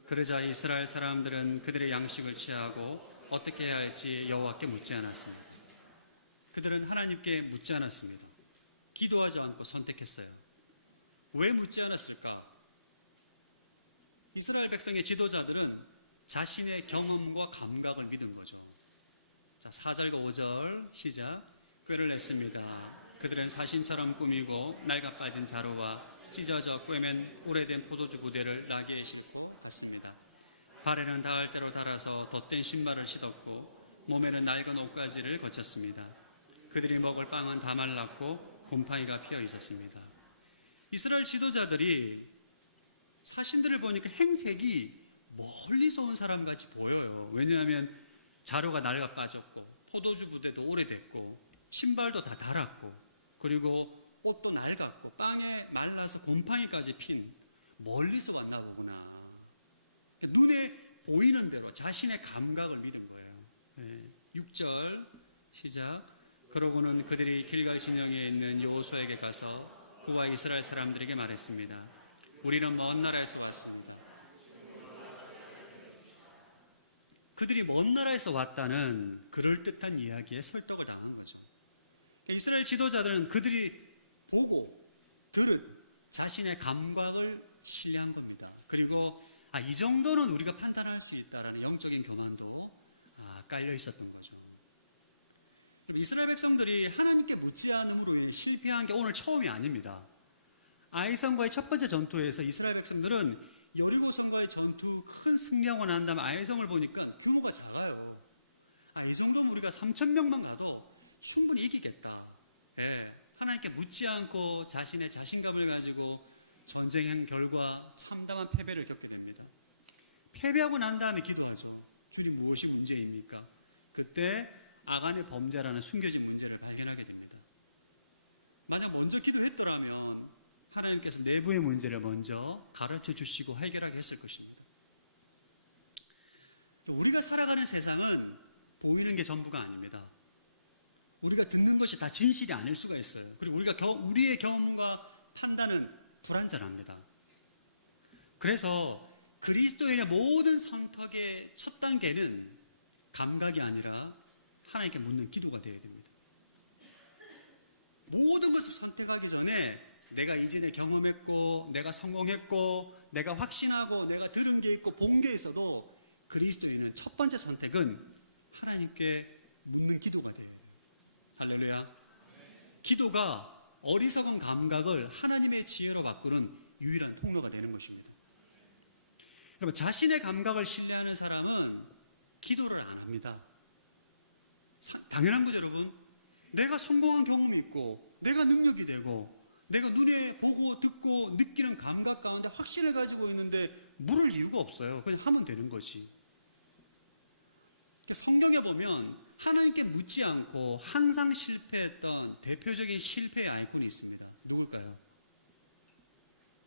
그러자 이스라엘 사람들은 그들의 양식을 취하고 어떻게 해야 할지 여호와께 묻지 않았습니다. 그들은 하나님께 묻지 않았습니다. 기도하지 않고 선택했어요. 왜 묻지 않았을까? 이스라엘 백성의 지도자들은 자신의 경험과 감각을 믿은 거죠. 자, 4절과 5절 시작. 꾀를 냈습니다. 그들은 사신처럼 꾸미고 낡아 빠진 자루와 찢어져 꿰맨 오래된 포도주 부대를 나귀에 싣고 갔습니다. 발에는 닿을 대로 달아서 덧된 신발을 신었고 몸에는 낡은 옷가지를 거쳤습니다. 그들이 먹을 빵은 다 말랐고 곰팡이가 피어 있었습니다. 이스라엘 지도자들이 사신들을 보니까 행색이 멀리서 온 사람같이 보여요. 왜냐하면 자루가 낡아 빠졌고 포도주 부대도 오래됐고 신발도 다 닳았고 그리고 옷도 낡았고 빵에 말라서 곰팡이까지 핀, 멀리서 왔나 보구나. 그러니까 눈에 보이는 대로 자신의 감각을 믿은 거예요. 6절 시작. 그러고는 그들이 길갈 진영에 있는 여호수아에게 가서 그와 이스라엘 사람들에게 말했습니다. 우리는 먼 나라에서 왔습니다. 그들이 먼 나라에서 왔다는 그럴듯한 이야기에 설득을 당한 거죠. 이스라엘 지도자들은 그들이 보고 들은 자신의 감각을 신뢰한 겁니다. 그리고 이 정도는 우리가 판단할 수 있다라는 영적인 교만도 깔려 있었던 거죠. 이스라엘 백성들이 하나님께 묻지 않음으로 실패한 게 오늘 처음이 아닙니다. 아이성과의 첫 번째 전투에서 이스라엘 백성들은 여리고성과의 전투 큰 승리하고 난 다음에 아이성을 보니까 규모가 작아요. 이 정도면 우리가 3,000명만 가도 충분히 이기겠다. 하나님께 묻지 않고 자신의 자신감을 가지고 전쟁한 결과 참담한 패배를 겪게 됩니다. 패배하고 난 다음에 기도하죠. 주님, 무엇이 문제입니까? 그때 아간의 범죄라는 숨겨진 문제를 발견하게 됩니다. 만약 먼저 기도했더라면 하나님께서 내부의 문제를 먼저 가르쳐 주시고 해결하게 했을 것입니다. 우리가 살아가는 세상은 보이는 게 전부가 아닙니다. 우리가 듣는 것이 다 진실이 아닐 수가 있어요. 그리고 우리의 경험과 판단은 불완전합니다. 그래서 그리스도인의 모든 선택의 첫 단계는 감각이 아니라 하나님께 묻는 기도가 되어야 됩니다. 모든 것을 선택하기 전에 내가 이전에 경험했고 내가 성공했고 내가 확신하고 내가 들은 게 있고 본 게 있어도 그리스도인은 첫 번째 선택은 하나님께 묻는 기도가 돼요. 할렐루야. 기도가 어리석은 감각을 하나님의 지혜로 바꾸는 유일한 통로가 되는 것입니다. 여러분, 자신의 감각을 신뢰하는 사람은 기도를 안 합니다. 당연한 거죠, 여러분. 내가 성공한 경험이 있고 내가 능력이 되고 내가 눈에 보고 듣고 느끼는 감각 가운데 확신을 가지고 있는데 물을 이유가 없어요. 그냥 하면 되는 거지. 성경에 보면 하나님께 묻지 않고 항상 실패했던 대표적인 실패의 아이콘이 있습니다. 누굴까요?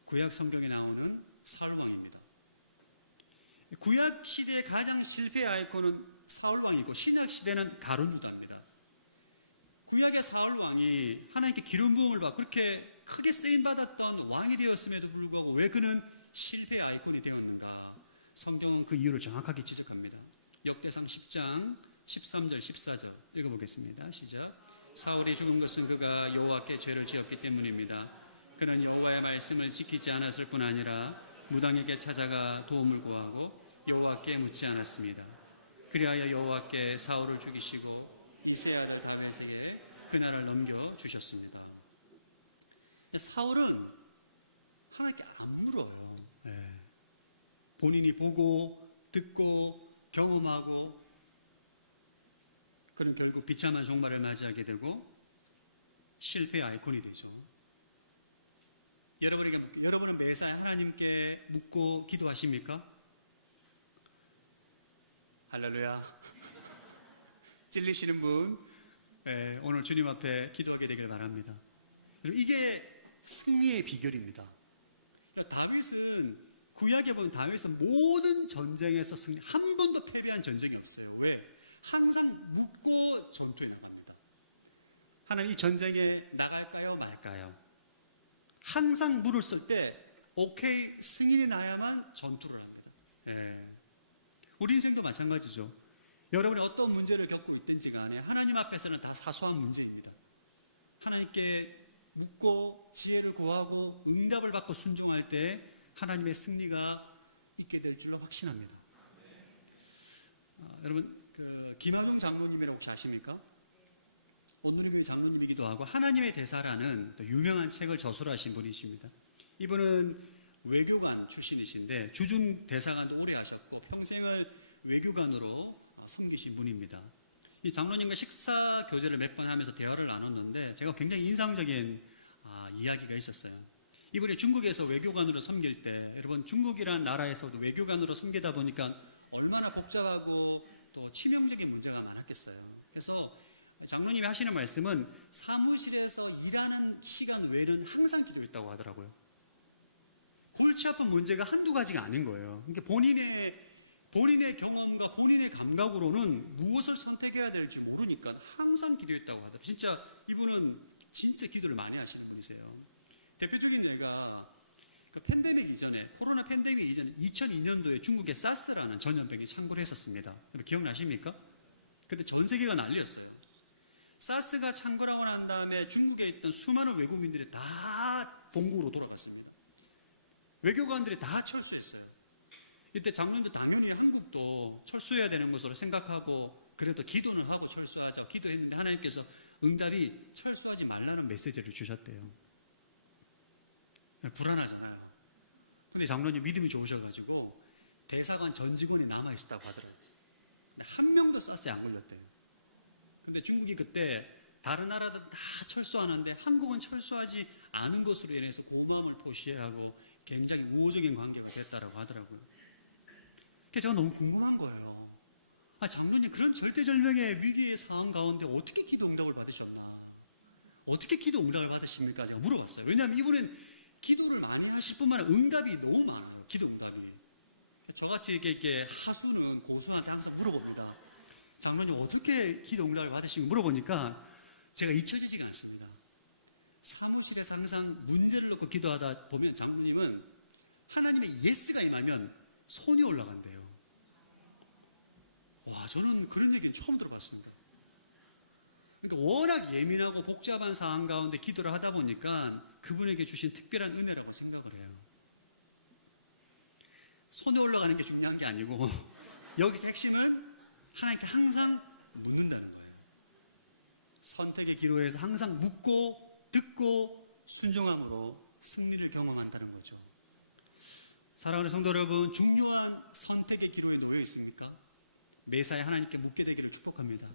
구약 성경에 나오는 사울 왕입니다. 구약 시대의 가장 실패의 아이콘은 사울 왕이고 신약 시대는 가룟 유다입니다. 구약의 사울 왕이 하나님께 기름 부음을 받고 그렇게 크게 쓰임 받았던 왕이 되었음에도 불구하고 왜 그는 실패의 아이콘이 되었는가? 성경은 그 이유를 정확하게 지적합니다. 역대상 10장 13절 14절 읽어보겠습니다. 시작. 사울이 죽은 것은 그가 여호와께 죄를 지었기 때문입니다. 그는 여호와의 말씀을 지키지 않았을 뿐 아니라 무당에게 찾아가 도움을 구하고 여호와께 묻지 않았습니다. 그리하여 여호와께 사울을 죽이시고 기세의 아들 다윗에게 그날을 넘겨 주셨습니다. 사울은 하나님께 안 물어요. 네. 본인이 보고 듣고 경험하고 그는 결국 비참한 종말을 맞이하게 되고 실패의 아이콘이 되죠. 여러분은 매사에 하나님께 묻고 기도하십니까? 할렐루야. 찔리시는 분, 오늘 주님 앞에 기도하게 되길 바랍니다. 이게 승리의 비결입니다. 다윗은 구약에 보면 다윗은 모든 전쟁에서 승리, 한 번도 패배한 전쟁이 없어요. 왜? 항상 묻고 전투에 나갑니다. 하나님 이 전쟁에 나갈까요 말까요? 항상 물을 쓸 때 오케이 승인이 나야만 전투를 합니다. 우리 인생도 마찬가지죠. 여러분이 어떤 문제를 겪고 있든지 간에 하나님 앞에서는 다 사소한 문제입니다. 하나님께 묻고 지혜를 구하고 응답을 받고 순종할 때 하나님의 승리가 있게 될 줄로 확신합니다. 여러분 김하동 장로님이라고 혹시 아십니까? 온누리교회 장로님이기도 하고 하나님의 대사라는 또 유명한 책을 저술하신 분이십니다. 이분은 외교관 출신이신데 주중 대사관도 오래 하셨고 평생을 외교관으로 섬기신 분입니다. 이 장로님과 식사 교제를 몇 번 하면서 대화를 나눴는데 제가 굉장히 인상적인 이야기가 있었어요. 이분이 중국에서 외교관으로 섬길 때 여러분 중국이라는 나라에서도 외교관으로 섬기다 보니까 얼마나 복잡하고 또 치명적인 문제가 많았겠어요. 그래서 장로님이 하시는 말씀은 사무실에서 일하는 시간 외에는 항상 기도했다고 하더라고요. 골치 아픈 문제가 한두 가지가 아닌 거예요. 그러니까 본인의 경험과 본인의 감각으로는 무엇을 선택해야 될지 모르니까 항상 기도했다고 하더라고요. 진짜 이분은 진짜 기도를 많이 하시는 분이세요. 대표적인 예가 그 팬데믹 이전에 코로나 팬데믹 이전에 2002년도에 중국에 사스라는 전염병이 창궐 했었습니다. 여러분 기억나십니까? 그때 전 세계가 난리였어요. 사스가 창궐하고 난 다음에 중국에 있던 수많은 외국인들이 다 본국으로 돌아갔습니다. 외교관들이 다 철수했어요. 이때 장로님도 당연히 한국도 철수해야 되는 것으로 생각하고 그래도 기도는 하고 철수하자 기도했는데 하나님께서 응답이 철수하지 말라는 메시지를 주셨대요. 불안하잖아요. 근데 장로님 믿음이 좋으셔가지고 대사관 전 직원이 남아있었다고 하더라고요. 근데 한 명도 사스에 안 걸렸대요. 근데 중국이 그때 다른 나라들 다 철수하는데 한국은 철수하지 않은 것으로 인해서 고마움을 표시하고 굉장히 우호적인 관계가 됐다라고 하더라고요. 그래서 제가 너무 궁금한 거예요. 장로님 그런 절대절명의 위기의 상황 가운데 어떻게 기도 응답을 받으셨나? 어떻게 기도 응답을 받으십니까? 제가 물어봤어요. 왜냐하면 이분은 기도를 많이 하실 뿐만 아니라 응답이 너무 많아요. 기도 응답이. 저같이 이렇게 하수는 고수한테 항상 물어봅니다. 장로님 어떻게 기도 응답을 받으시고 물어보니까 제가 잊혀지지가 않습니다. 사무실에서 항상 문제를 놓고 기도하다 보면 장로님은 하나님의 예스가 임하면 손이 올라간대요. 와, 저는 그런 얘기는 처음 들어봤습니다. 그러니까 워낙 예민하고 복잡한 상황 가운데 기도를 하다 보니까 그분에게 주신 특별한 은혜라고 생각을 해요. 손에 올라가는 게 중요한 게 아니고 여기서 핵심은 하나님께 항상 묻는다는 거예요. 선택의 기로에서 항상 묻고 듣고 순종함으로 승리를 경험한다는 거죠. 사랑하는 성도 여러분, 중요한 선택의 기로에 놓여 있습니까? 매사에 하나님께 묻게 되기를 축복합니다.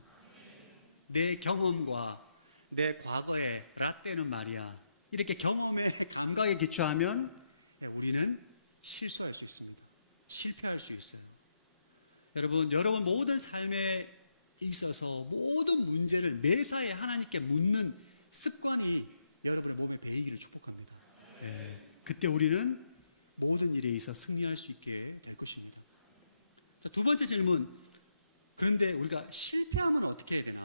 내 경험과 내 과거의 라떼는 말이야. 이렇게 경험에 감각에 기초하면 우리는 실수할 수 있습니다. 실패할 수 있어요. 여러분 모든 삶의 있어서 모든 문제를 매사에 하나님께 묻는 습관이 여러분의 몸에 배이기를 축복합니다. 그때 우리는 모든 일에 있어 승리할 수 있게 될 것입니다. 자, 두 번째 질문. 그런데 우리가 실패하면 어떻게 해야 되나?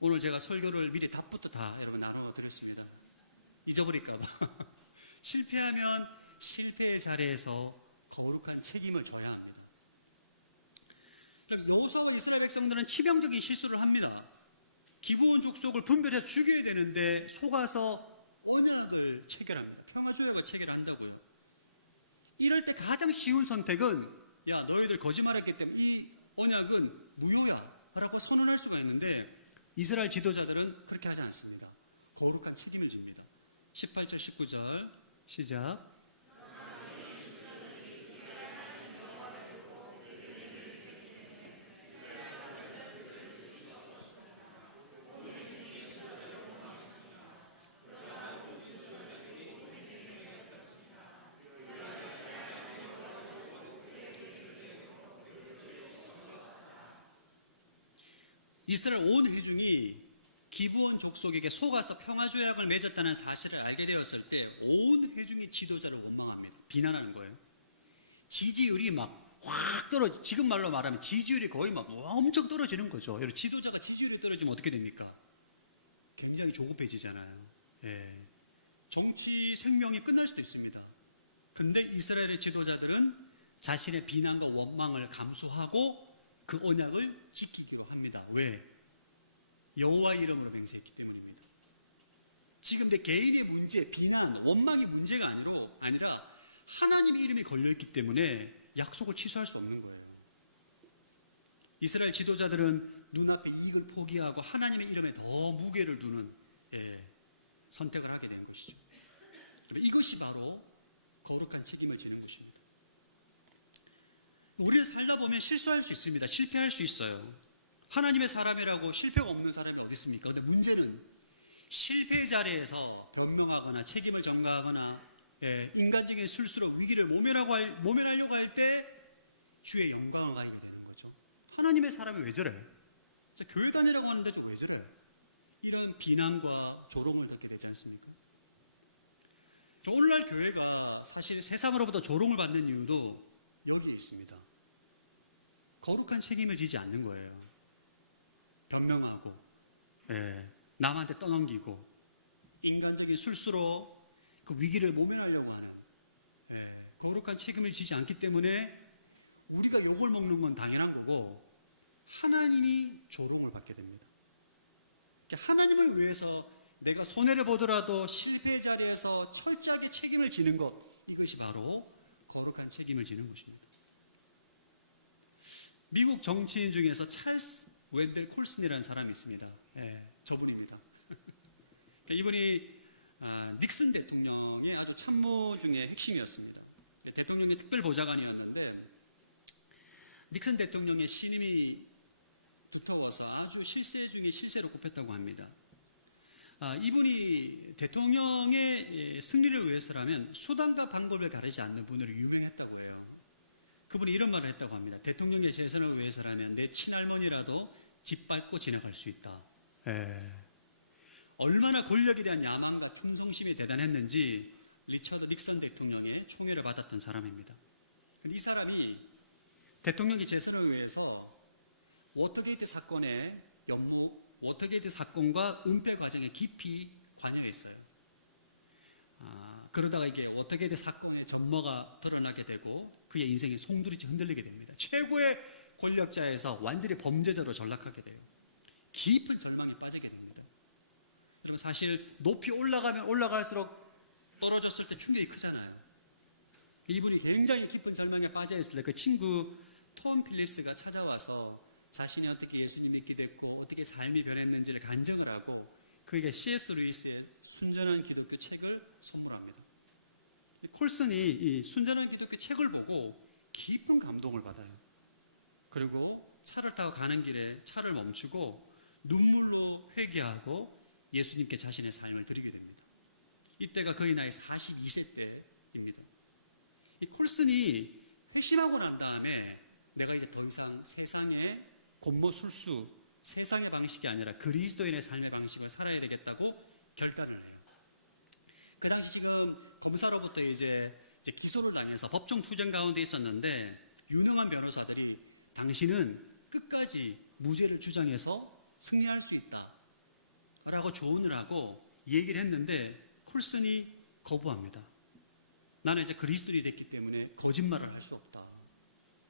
오늘 제가 설교를 미리 답부터 다 여러분 나눠 드렸습니다. 잊어버릴까봐. 실패하면 실패의 자리에서 거룩한 책임을 져야 합니다. 요소 이스라엘 백성들은 치명적인 실수를 합니다. 기브온 족속을 분별해서 죽여야 되는데 속아서 언약을 체결합니다. 평화조약을 체결한다고요. 이럴 때 가장 쉬운 선택은 야 너희들 거짓말했기 때문에 이 언약은 무효야 라고 선언할 수가 있는데 이스라엘 지도자들은 그렇게 하지 않습니다. 거룩한 책임을 집니다. 18절 19절 시작. 이스라엘 온 회중이 기브온 족속에게 속아서 평화조약을 맺었다는 사실을 알게 되었을 때 온 회중이 지도자를 원망합니다. 비난하는 거예요. 지지율이 막 확 떨어지, 지금 말로 말하면 지지율이 거의 막 엄청 떨어지는 거죠. 여러분 지도자가 지지율이 떨어지면 어떻게 됩니까? 굉장히 조급해지잖아요. 정치 생명이 끝날 수도 있습니다. 근데 이스라엘의 지도자들은 자신의 비난과 원망을 감수하고 그 언약을 지키기로 합니다. 왜? 여호와의 이름으로 맹세했기 때문입니다. 지금 내 개인의 문제, 비난, 원망이 문제가 아니라 하나님의 이름이 걸려있기 때문에 약속을 취소할 수 없는 거예요. 이스라엘 지도자들은 눈앞의 이익을 포기하고 하나님의 이름에 더 무게를 두는 선택을 하게 된 것이죠. 이것이 바로 거룩한 책임을 지는 것입니다. 우리는 살다 보면 실수할 수 있습니다. 실패할 수 있어요. 하나님의 사람이라고 실패가 없는 사람이 어디 있습니까? 근데 문제는 실패 자리에서 변명하거나 책임을 전가하거나 인간적인 실수로 위기를 모면하려고 할 때 주의 영광을 가지게 되는 거죠. 하나님의 사람이 왜 저래? 교회 다니라고 하는데 왜 저래? 이런 비난과 조롱을 받게 되지 않습니까? 오늘날 교회가 사실 세상으로부터 조롱을 받는 이유도 여기에 있습니다. 거룩한 책임을 지지 않는 거예요. 변명하고 남한테 떠넘기고 인간적인 술수로 그 위기를 모면하려고 하는 거룩한 책임을 지지 않기 때문에 우리가 욕을 먹는 건 당연한 거고 하나님이 조롱을 받게 됩니다. 그러니까 하나님을 위해서 내가 손해를 보더라도 실패 자리에서 철저하게 책임을 지는 것, 이것이 바로 거룩한 책임을 지는 것입니다. 미국 정치인 중에서 찰스 웬델 콜슨이라는 사람이 있습니다. 저분입니다. 이분이 닉슨 대통령의 아주 참모 중에 핵심이었습니다. 대통령의 특별보좌관이었는데 닉슨 대통령의 신임이 두터워서 아주 실세 중에 실세로 꼽혔다고 합니다. 이분이 대통령의 승리를 위해서라면 수단과 방법을 가리지 않는 분으로 유명했다고 해요. 그분이 이런 말을 했다고 합니다. 대통령의 재선을 위해서라면 내 친할머니라도 짓밟고 지나갈 수 있다. 얼마나 권력에 대한 야망과 충성심이 대단했는지 리처드 닉슨 대통령의 총애를 받았던 사람입니다. 근데 이 사람이 대통령의 재선을 위해서 워터게이트 사건의 연무, 워터게이트 사건과 은폐 과정에 깊이 관여했어요. 그러다가 이게 워터게이트 사건의 전모가 드러나게 되고 그의 인생이 송두리째 흔들리게 됩니다. 최고의 권력자에서 완전히 범죄자로 전락하게 돼요. 깊은 절망에 빠지게 됩니다. 여러분 사실 높이 올라가면 올라갈수록 떨어졌을 때 충격이 크잖아요. 이분이 굉장히 깊은 절망에 빠져 있을 때 그 친구 톰 필립스가 찾아와서 자신이 어떻게 예수님 믿게 됐고 어떻게 삶이 변했는지를 간증을 하고 그에게 C.S. 루이스의 순전한 기독교 책을 선물합니다. 콜슨이 이 순전한 기독교 책을 보고 깊은 감동을 받아요. 그리고 차를 타고 가는 길에 차를 멈추고 눈물로 회개하고 예수님께 자신의 삶을 드리게 됩니다. 이때가 그의 나이 42세 때입니다. 이 콜슨이 회심하고 난 다음에 내가 이제 더 이상 세상에 곤모술수, 세상의 방식이 아니라 그리스도인의 삶의 방식을 살아야 되겠다고 결단을 해요. 그 당시 지금 검사로부터 이제 기소를 당해서 법정 투쟁 가운데 있었는데 유능한 변호사들이 당신은 끝까지 무죄를 주장해서 승리할 수 있다 라고 조언을 하고 얘기를 했는데 콜슨이 거부합니다. 나는 이제 그리스도인이 됐기 때문에 거짓말을 할 수 없다.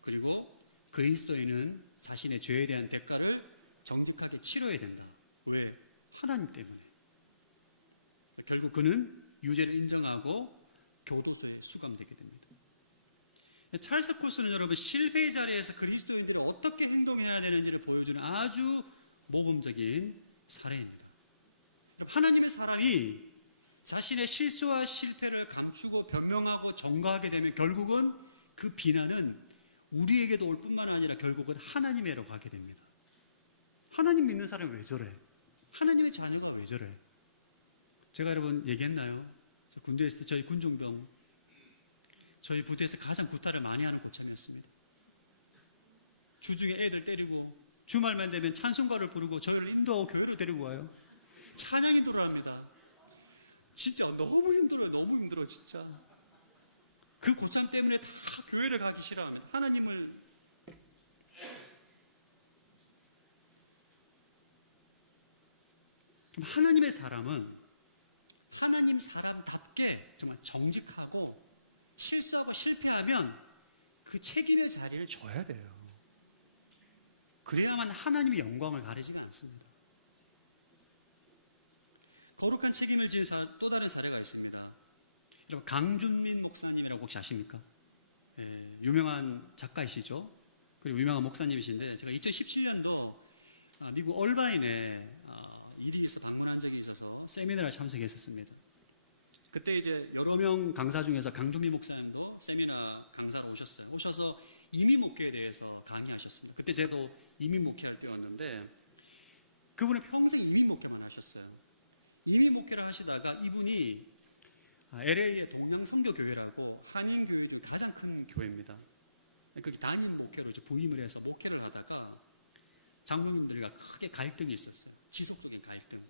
그리고 그리스도인은 자신의 죄에 대한 대가를 정직하게 치러야 된다. 왜? 하나님 때문에. 결국 그는 유죄를 인정하고 교도소에 수감되게 됩니다. 찰스 콜슨은 여러분 실패의 자리에서 그리스도인들이 어떻게 행동해야 되는지를 보여주는 아주 모범적인 사례입니다. 하나님의 사람이 자신의 실수와 실패를 감추고 변명하고 전가하게 되면 결국은 그 비난은 우리에게도 올 뿐만 아니라 결국은 하나님에로 가게 됩니다. 하나님 믿는 사람이 왜 저래? 하나님의 자녀가 왜 저래? 제가 여러분 얘기했나요? 군대에 있을 때 저희 군종병, 저희 부대에서 가장 구타를 많이 하는 고참이었습니다. 주중에 애들 때리고 주말만 되면 찬송가를 부르고 저희를 인도하고 교회로 데리고 와요. 찬양 인도를 합니다. 진짜 너무 힘들어요. 너무 힘들어 진짜. 그 고참 때문에 다 교회를 가기 싫어합니다. 하나님을 하나님의 사람은 하나님 사람답게 정말 정직하고 실수하고 실패하면 그 책임의 자리를 줘야 돼요. 그래야만 하나님의 영광을 가리지가 않습니다. 거룩한 책임을 지은 또 다른 사례가 있습니다. 여러분 강준민 목사님이라고 혹시 아십니까? 예, 유명한 작가이시죠. 그리고 유명한 목사님이신데 제가 2017년도 미국 얼바인에 일이 있어 방문한 적이 있어서 세미나를 참석했었습니다. 그때 이제 여러 명 강사 중에서 강준민 목사님도 세미나 강사로 오셨어요. 오셔서 이민 목회에 대해서 강의하셨습니다. 그때 저도 이민 목회할 때였는데 그분은 평생 이민 목회만 하셨어요. 이민 목회를 하시다가 이분이 LA의 동양선교교회라고 한인교회 중 가장 큰 교회입니다. 거기 단임 목회로 이제 부임을 해서 목회를 하다가 장로님들과 크게 갈등이 있었어요. 지속적인 갈등.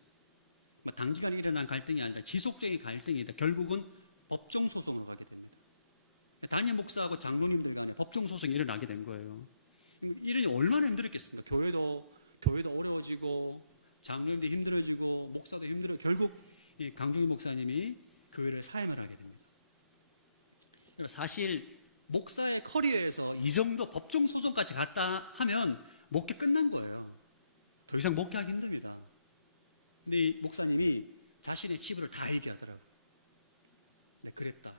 단기간에 일어난 갈등이 아니라 지속적인 갈등이다. 결국은 법정 소송으로 가게 됩니다. 단임 목사하고 장로님들 간에 법정 소송이 일어나게 된 거예요. 이러니 얼마나 힘들었겠어요. 교회도 어려워지고 장로님도 힘들어지고 목사도 힘들어. 결국 이 강중희 목사님이 교회를 사임을 하게 됩니다. 사실 목사의 커리어에서 이 정도 법정 소송까지 갔다 하면 목회 끝난 거예요. 더 이상 목회하기 힘듭니다. 근데 이 목사님이 자신의 치부를 다 얘기하더라고요. 네, 그랬다.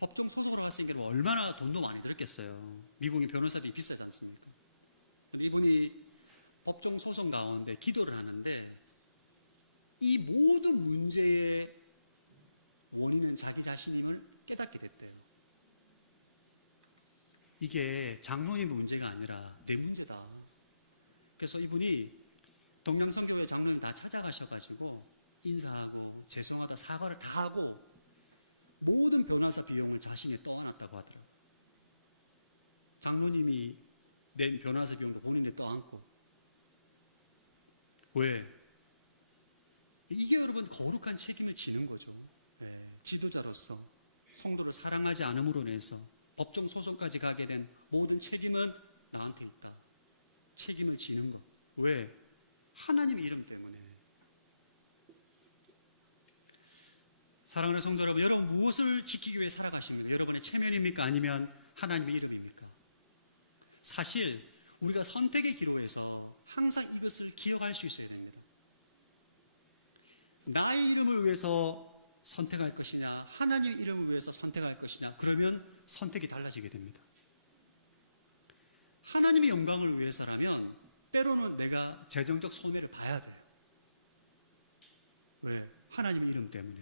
법정 소송으로 갔으니까 얼마나 돈도 많이 들었겠어요. 미국의 변호사비 비싸지 않습니까? 이분이 법정 소송 가운데 기도를 하는데 이 모든 문제의 원인은 자기 자신임을 깨닫게 됐대요. 이게 장로님의 문제가 아니라 내 문제다. 그래서 이분이 동양선교회 장로님 다 찾아가셔가지고 인사하고 죄송하다 사과를 다 하고 모든 변호사 비용을 자신이 떠안았다고 하더라고요. 장로님이 낸 변호사 비용도 본인이 떠안고. 왜? 이게 여러분 거룩한 책임을 지는 거죠. 네, 지도자로서 성도를 사랑하지 않음으로 인해서 법정 소송까지 가게 된 모든 책임은 나한테 있다. 책임을 지는 것. 왜? 하나님의 이름 때문에. 사랑하는 성도 여러분, 여러분 무엇을 지키기 위해 살아가십니까? 여러분의 체면입니까? 아니면 하나님의 이름입니까? 사실 우리가 선택의 기로에서 항상 이것을 기억할 수 있어야 됩니다. 나의 이름을 위해서 선택할 것이냐, 하나님의 이름을 위해서 선택할 것이냐, 그러면 선택이 달라지게 됩니다. 하나님의 영광을 위해서라면 때로는 내가 재정적 손해를 봐야 돼. 왜? 하나님의 이름 때문에.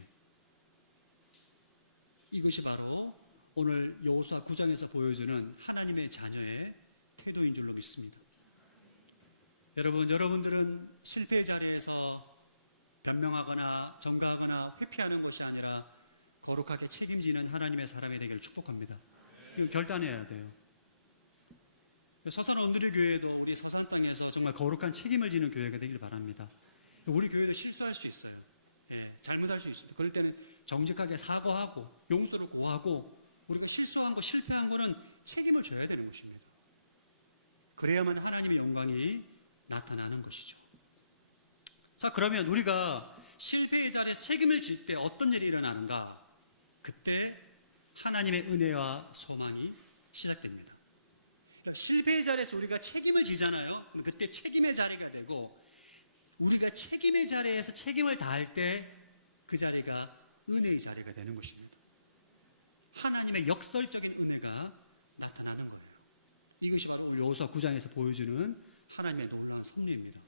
이것이 바로 오늘 여호수아 9장에서 보여주는 하나님의 자녀의 태도인 줄로 믿습니다. 여러분들은 실패의 자리에서 변명하거나 전가하거나 회피하는 것이 아니라 거룩하게 책임지는 하나님의 사람이 되기를 축복합니다. 이거 결단해야 돼요. 서산 온누리교회도 우리 서산 땅에서 정말 거룩한 책임을 지는 교회가 되길 바랍니다. 우리 교회도 실수할 수 있어요. 예, 잘못할 수 있습니다. 그럴 때는 정직하게 사과하고 용서를 구하고 우리가 실수한 거 실패한 거는 책임을 져야 되는 것입니다. 그래야만 하나님의 영광이 나타나는 것이죠. 자, 그러면 우리가 실패의 자리에 책임을 질 때 어떤 일이 일어나는가? 그때 하나님의 은혜와 소망이 시작됩니다. 실패의 자리에서 우리가 책임을 지잖아요. 그럼 그때 책임의 자리가 되고, 우리가 책임의 자리에서 책임을 다할 때 그 자리가 은혜의 자리가 되는 것입니다. 하나님의 역설적인 은혜가 나타나는 거예요. 이것이 바로 여호수아 9장에서 보여주는 하나님의 놀라운 섭리입니다.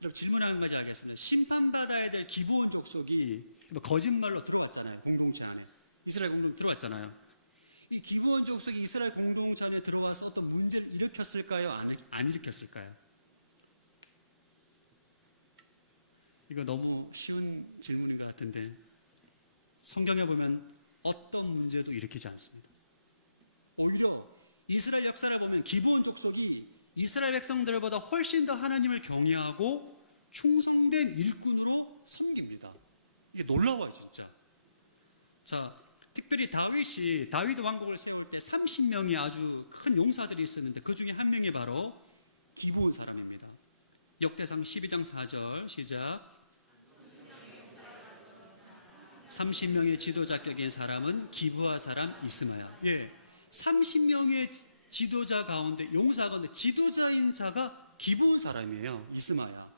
여러분, 질문 한 가지 하겠습니다. 심판받아야 될 기브온 족속이 거짓말로 들어왔잖아요. 공동체 안에. 이스라엘 공동체 들어왔잖아요. 이 기브온 족속이 이스라엘 공동체 안에 들어와서 어떤 문제를 일으켰을까요? 안 일으켰을까요? 이거 너무 쉬운 질문인 것 같은데, 성경에 보면 어떤 문제도 일으키지 않습니다. 오히려 이스라엘 역사를 보면 기브온 족속이 이스라엘 백성들보다 훨씬 더 하나님을 경외하고 충성된 일꾼으로 섬깁니다. 이게 놀라워요, 진짜. 자, 특별히 다윗 왕국을 세울 때 30명의 아주 큰 용사들이 있었는데 그 중에 한 명이 바로 기브온 사람입니다. 역대상 12장 4절 시작. 30명의 지도자격인 사람은 기브아 사람 이스마야. 예, 30명의 지도자 가운데, 용사 가운데 지도자인 자가 기브온 사람이에요. 이스마야.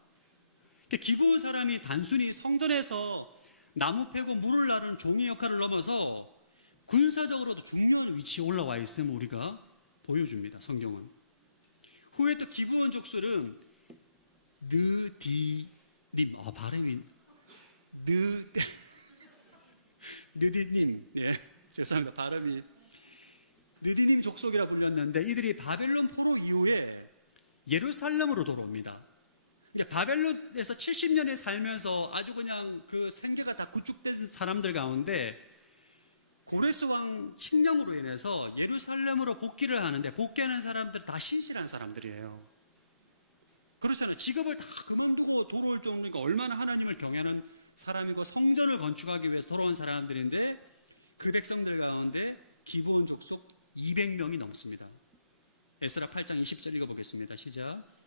기브온 사람이 단순히 성전에서 나무 패고 물을 나르는 종이 역할을 넘어서 군사적으로도 중요한 위치에 올라와 있음을 우리가 보여줍니다. 성경은. 후에 또 기브온 족속은 느디님, 발음이 느디님, 죄송합니다. 발음이 느디님 족속이라 불렸는데, 이들이 바벨론 포로 이후에 예루살렘으로 돌아옵니다. 바벨론에서 70년에 살면서 아주 그냥 그 생계가 다 구축된 사람들 가운데 고레스 왕 칙령으로 인해서 예루살렘으로 복귀를 하는데, 복귀하는 사람들은 다 신실한 사람들이에요. 그렇잖아요. 직업을 다 그만두고 돌아올 정도니까 얼마나 하나님을 경외하는 사람이고 성전을 건축하기 위해서 돌아온 사람들인데, 그 백성들 가운데 기브온 족속 200명이 넘습니다. 에스라 8장 20절 읽어보겠습니다. 시작.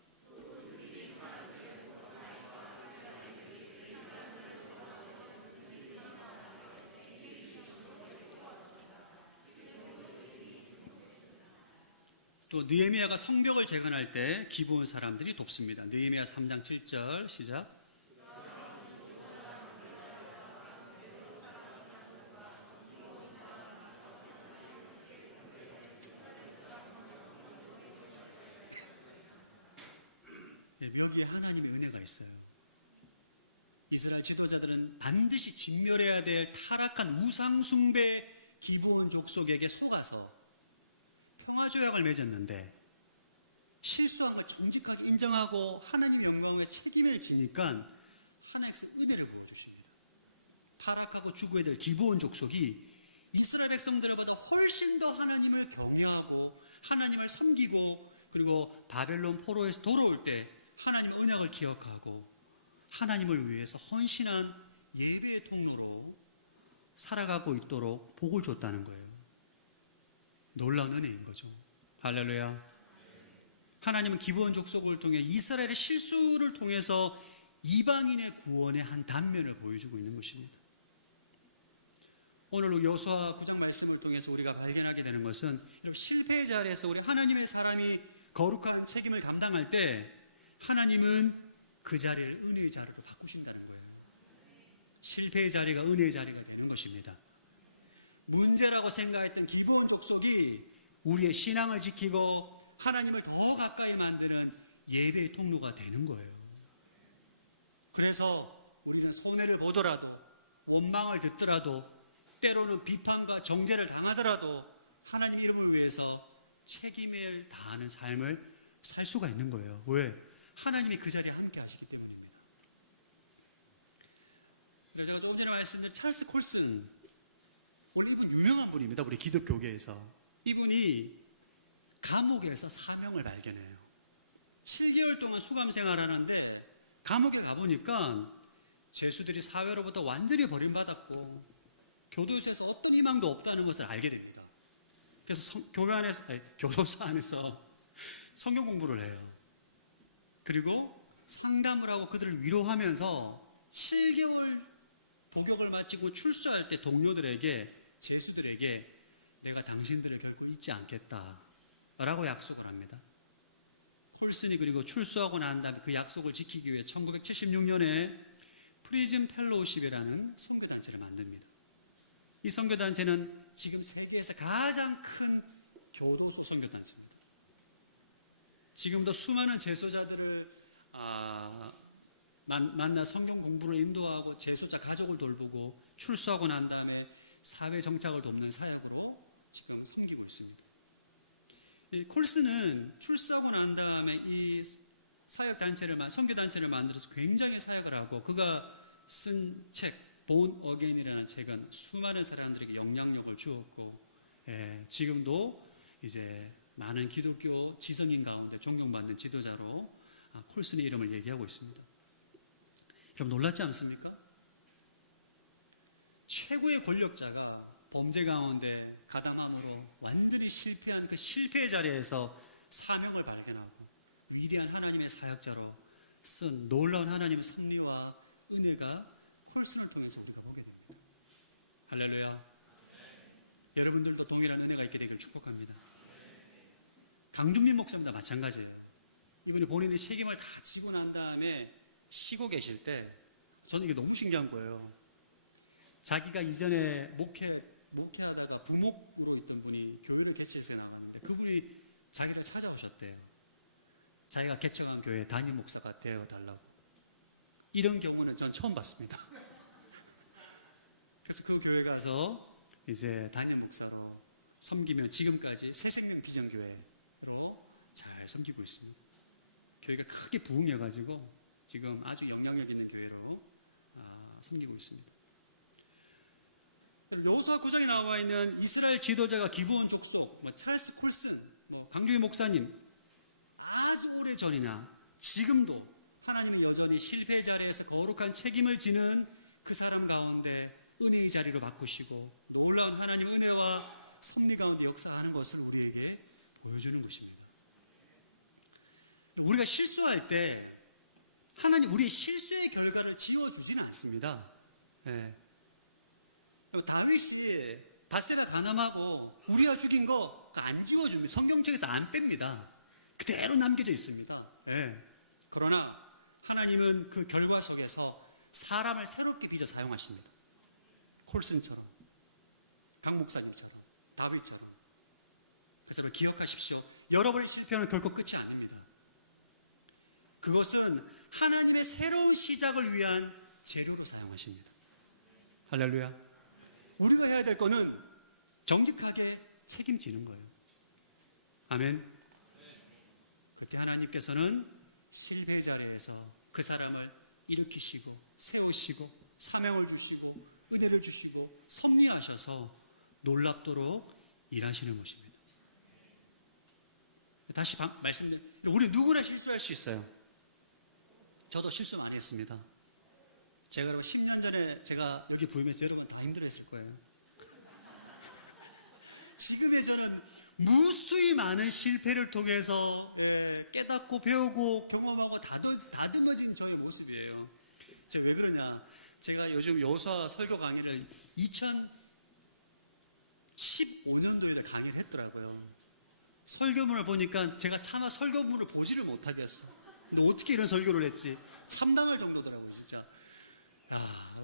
또 느헤미야가 성벽을 재건할 때 기브온 사람들이 돕습니다. 느헤미야 3장 7절 시작. 여기에 하나님의 은혜가 있어요. 이스라엘 지도자들은 반드시 진멸해야 될 타락한 우상숭배 기브온 족속에게 속아서 평화조약을 맺었는데, 실수한 걸 정직하게 인정하고 하나님의 영광에 책임을 지니까 하나님께서 은혜를 보여주십니다. 타락하고 죽어야 될 기브온 족속이 이스라엘 백성들보다 훨씬 더 하나님을 경외하고 하나님을 섬기고, 그리고 바벨론 포로에서 돌아올 때 하나님의 언약을 기억하고 하나님을 위해서 헌신한 예배의 통로로 살아가고 있도록 복을 줬다는 거예요. 놀라운 은혜인 거죠. 할렐루야. 하나님은 기브온 족속을 통해 이스라엘의 실수를 통해서 이방인의 구원의 한 단면을 보여주고 있는 것입니다. 오늘 여호수아 9장 말씀을 통해서 우리가 발견하게 되는 것은, 실패의 자리에서 우리 하나님의 사람이 거룩한 책임을 감당할 때 하나님은 그 자리를 은혜의 자리로 바꾸신다는 거예요. 실패의 자리가 은혜의 자리가 되는 것입니다. 문제라고 생각했던 기브온 족속이 우리의 신앙을 지키고 하나님을 더 가까이 만드는 예배의 통로가 되는 거예요. 그래서 우리는 손해를 보더라도, 원망을 듣더라도, 때로는 비판과 정죄를 당하더라도 하나님 이름을 위해서 책임을 다하는 삶을 살 수가 있는 거예요. 왜? 하나님이 그 자리에 함께 하시기 때문입니다. 그래서 제가 조금 전에 말씀드린 찰스 콜슨, 원래 이분 유명한 분입니다. 우리 기독교계에서. 이분이 감옥에서 사명을 발견해요. 7개월 동안 수감 생활하는데 감옥에 가보니까 죄수들이 사회로부터 완전히 버림받았고 교도소에서 어떤 희망도 없다는 것을 알게 됩니다. 그래서 교도소 안에서 성경 공부를 해요. 그리고 상담을 하고 그들을 위로하면서 7개월 복역을 마치고 출소할 때 동료들에게, 죄수들에게 내가 당신들을 결코 잊지 않겠다 라고 약속을 합니다. 콜슨이 그리고 출소하고 난 다음에 그 약속을 지키기 위해 1976년에 프리즌 펠로우십이라는 선교단체를 만듭니다. 이 선교단체는 지금 세계에서 가장 큰 교도소 선교단체입니다. 지금도 수많은 재소자들을 만나 성경 공부를 인도하고 재소자 가족을 돌보고 출소하고 난 다음에 사회 정착을 돕는 사역으로 지금 섬기고 있습니다. 이 콜슨은 출소하고 난 다음에 이 선교단체를 만들어서 굉장히 사역을 하고 그가 쓴 책 본 어게인이라는 책은 수많은 사람들에게 영향력을 주었고 지금도 이제 많은 기독교 지성인 가운데 존경받는 지도자로 콜슨의 이름을 얘기하고 있습니다. 여러분 놀랍지 않습니까? 최고의 권력자가 범죄 가운데 가담함으로 완전히 실패한 그 실패의 자리에서 사명을 발견하고 위대한 하나님의 사역자로 쓴 놀라운 하나님의 섭리와 은혜가 콜슨을 통해서 우리가 보게 됩니다. 할렐루야. 여러분들도 동일한 은혜가 있게 되기를 축복합니다. 강준민 목사님도 마찬가지예요. 이분이 본인의 책임을 다 지고 난 다음에 쉬고 계실 때 저는 이게 너무 신기한 거예요. 자기가 이전에 목회하다가 부목으로 있던 분이 교회를 개척해서 나왔는데 그분이 자기를 찾아오셨대요. 자기가 개척한 교회 담임 목사가 되어달라고. 이런 경우는 전 처음 봤습니다. 그래서 그 교회 가서 이제 담임 목사로 섬기면 지금까지 새생명 비전교회로 잘 섬기고 있습니다. 교회가 크게 부흥해가지고 지금 아주 영향력 있는 교회로 섬기고 있습니다. 여호수아 9장에 나와 있는 이스라엘 지도자가 기브온 족속, 찰스 콜슨, 강주희 목사님 아주 오래 전이나 지금도 하나님이 여전히 실패의 자리에서 거룩한 책임을 지는 그 사람 가운데 은혜의 자리로 바꾸시고 놀라운 하나님의 은혜와 섭리 가운데 역사하는 것을 우리에게 보여주는 것입니다. 우리가 실수할 때 하나님 우리의 실수의 결과를 지워주지는 않습니다. 다윗이 밧세바 간음하고 우리가 죽인 거 안 지워줍니다. 성경책에서 안 뺍니다. 그대로 남겨져 있습니다. 그러나 하나님은 그 결과 속에서 사람을 새롭게 빚어 사용하십니다. 콜슨처럼, 강 목사님처럼, 다윗처럼. 그래서 기억하십시오. 여러분의 실패는 결코 끝이 아닙니다. 그것은 하나님의 새로운 시작을 위한 재료로 사용하십니다. 할렐루야. 우리가 해야 될 거는 정직하게 책임지는 거예요. 아멘. 그때 하나님께서는 실패의 자리에서 그 사람을 일으키시고 세우시고 사명을 주시고 은혜를 주시고 섭리하셔서 놀랍도록 일하시는 것입니다. 다시 말씀드립니다. 우리 누구나 실수할 수 있어요. 저도 실수 많이 했습니다. 제가 여러분 10년 전에 제가 여기 부임해서 여러분 다 힘들어했을 거예요. 지금의 저는 무수히 많은 실패를 통해서 깨닫고 배우고 경험하고 다듬어진 저의 모습이에요. 제가 왜 그러냐? 제가 요즘 여호수아 설교 강의를 2015년도에 강의를 했더라고요. 설교문을 보니까 제가 차마 설교문을 보지를 못하겠어. 근데 어떻게 이런 설교를 했지? 참담할 정도더라고요, 진짜.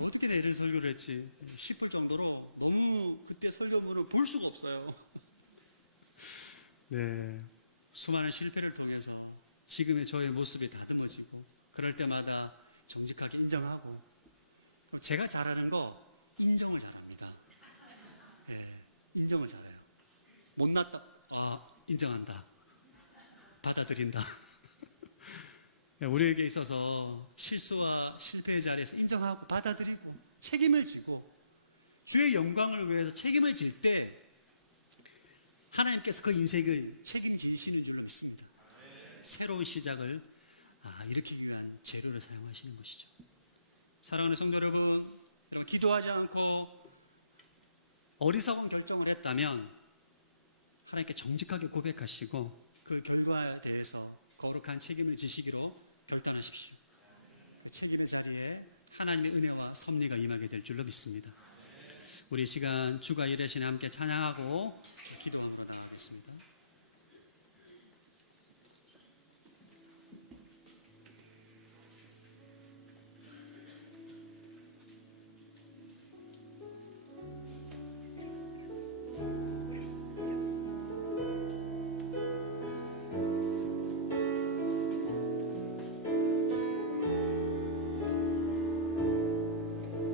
어떻게 내가 이런 설교를 했지 싶을 정도로 너무 그때 설교문을 볼 수가 없어요. 수많은 실패를 통해서 지금의 저의 모습이 다듬어지고 그럴 때마다 정직하게 인정하고 제가 잘하는 거 인정을 잘합니다. 인정을 잘해요. 못났다, 인정한다, 받아들인다. 우리에게 있어서 실수와 실패의 자리에서 인정하고 받아들이고 책임을 지고 주의 영광을 위해서 책임을 질 때 하나님께서 그 인생을 책임지시는 줄로 믿습니다. 새로운 시작을 일으키기 위한 재료를 사용하시는 것이죠. 사랑하는 성도 여러분, 기도하지 않고 어리석은 결정을 했다면 하나님께 정직하게 고백하시고 그 결과에 대해서 거룩한 책임을 지시기로 결단하십시오. 그 책임의 자리에 하나님의 은혜와 섭리가 임하게 될 줄로 믿습니다. 우리 시간 주가 일하시네 함께 찬양하고 기도하고 나가겠습니다.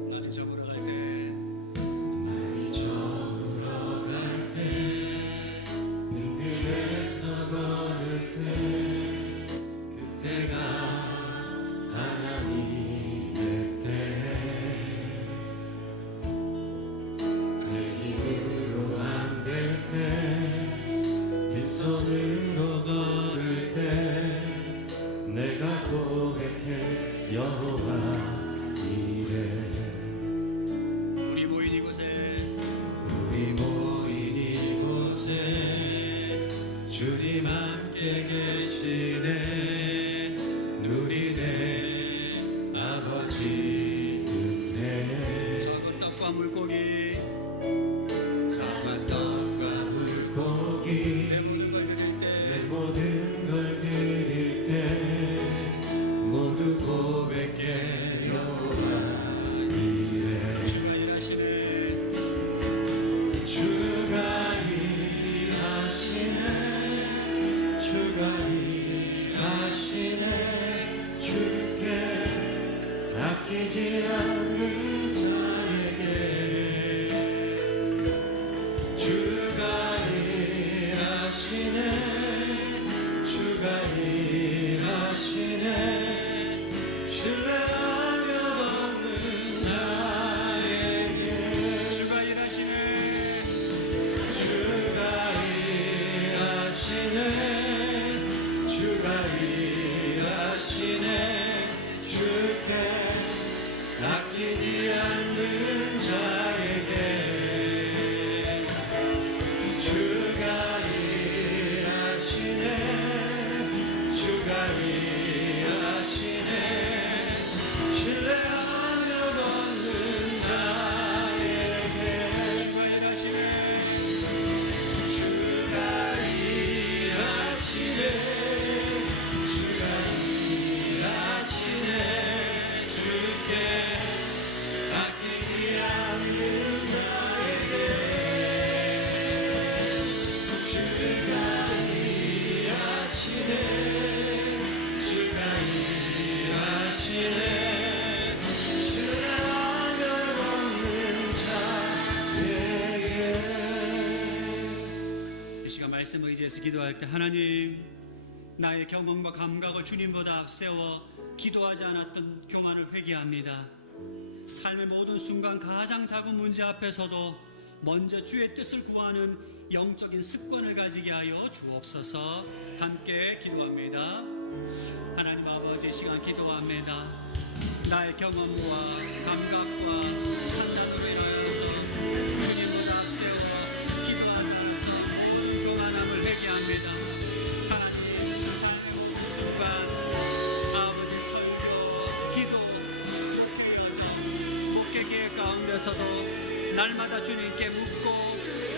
나를 적으러 갈 때 손으로 걸을 때 내가 고백해 여호와 이래. 우리 모인 이곳에 주님 함께 계시네. 누리네 아버지 은혜. 작은 떡과 물고기 내 모든 걸 드릴 때 모두 고백해 여호와 이래. 주가 일하시네. 줄게 아끼지 않는 자에게. 주가 일하시네. 신뢰하며 받는 자에게. 주가 일하시네. 줄게 아끼지 않는 자에게. 주가 일하시네. 신뢰하며 걷는 자에게. 주가 일하시네. 줄게 아끼지 않는 자에게. 주가 일하시네. 신뢰하며 걷는 자에게. 이 시간 말씀을 의지해서 기도할 때 하나님, 나의 경험과 감각을 주님보다 앞세워 기도하지 않았던 교만을 회개합니다. 삶의 모든 순간 가장 작은 문제 앞에서도 먼저 주의 뜻을 구하는 영적인 습관을 가지게 하여 주옵소서. 함께 기도합니다. 하나님 아버지, 시간 기도합니다. 나의 경험과 감각과 판단으로 인하여서 주님보다 앞세워 기도하지 않았던 모든 교만함을 회개합니다. 하나님, 그 삶의 모든 순간 아버지 설교, 기도, 교여정, 목회 계획 가운데서도 날마다 주님께 묻고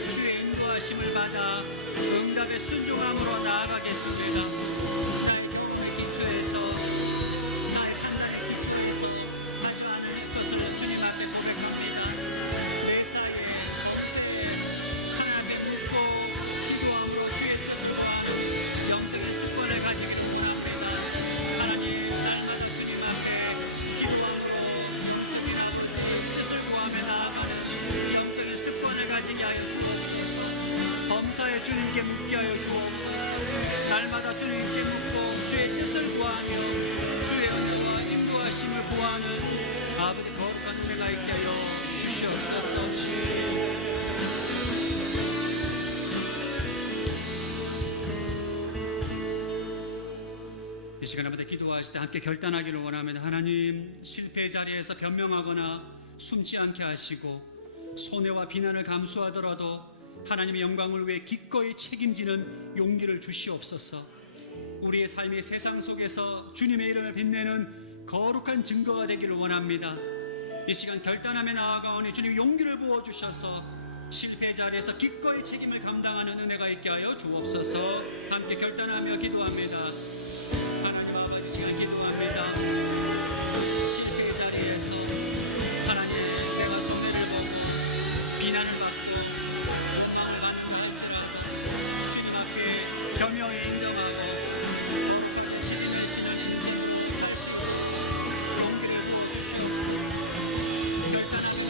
주의 인도하심을 받아 응답의 순종함으로 나아가겠습니다. 나의 경험의 기초에서, 나의 판단의 기초에서 아주 하나님의 것을 주님 앞에 고백합니다. 내 사이에, 곳에 하나님께 묻고 기도함으로 주의 뜻을 구하는 영적인 습관을 가지기를 원합니다. 하나님, 날마다 주님 앞에 기도함으로 주님의 뜻을 구하며 나아가는 영적인 습관을 가지게 하여 주옵소서. 범사에 주님께 묻게 하여 주옵소서. 날마다 주님께 묻고 주의 뜻을 구하며 주의 은혜와 인도하심을 구하는 아버지 거룩한 은혜가 있게 하여 주시옵소서. 시간마다 기도하실 때 함께 결단하기를 원합니다. 하나님, 실패 자리에서 변명하거나 숨지 않게 하시고 손해와 비난을 감수하더라도 하나님의 영광을 위해 기꺼이 책임지는 용기를 주시옵소서. 우리의 삶이 세상 속에서 주님의 이름을 빛내는 거룩한 증거가 되기를 원합니다. 이 시간 결단함에 나아가오니 주님 용기를 부어주셔서 실패 자리에서 기꺼이 책임을 감당하는 은혜가 있게 하여 주옵소서. 함께 결단하며 기도합니다. 하나님 아버지, 시간 기도합니다. 실패 자리에서 하나님, 내가 손해를 보고 비난을 받고 원망을 받는 것 같지만 주님 앞에 겸허히 인정하고 책임을 지는 인생을 살 수 있는 용기를 부어주시옵소서. 결단하고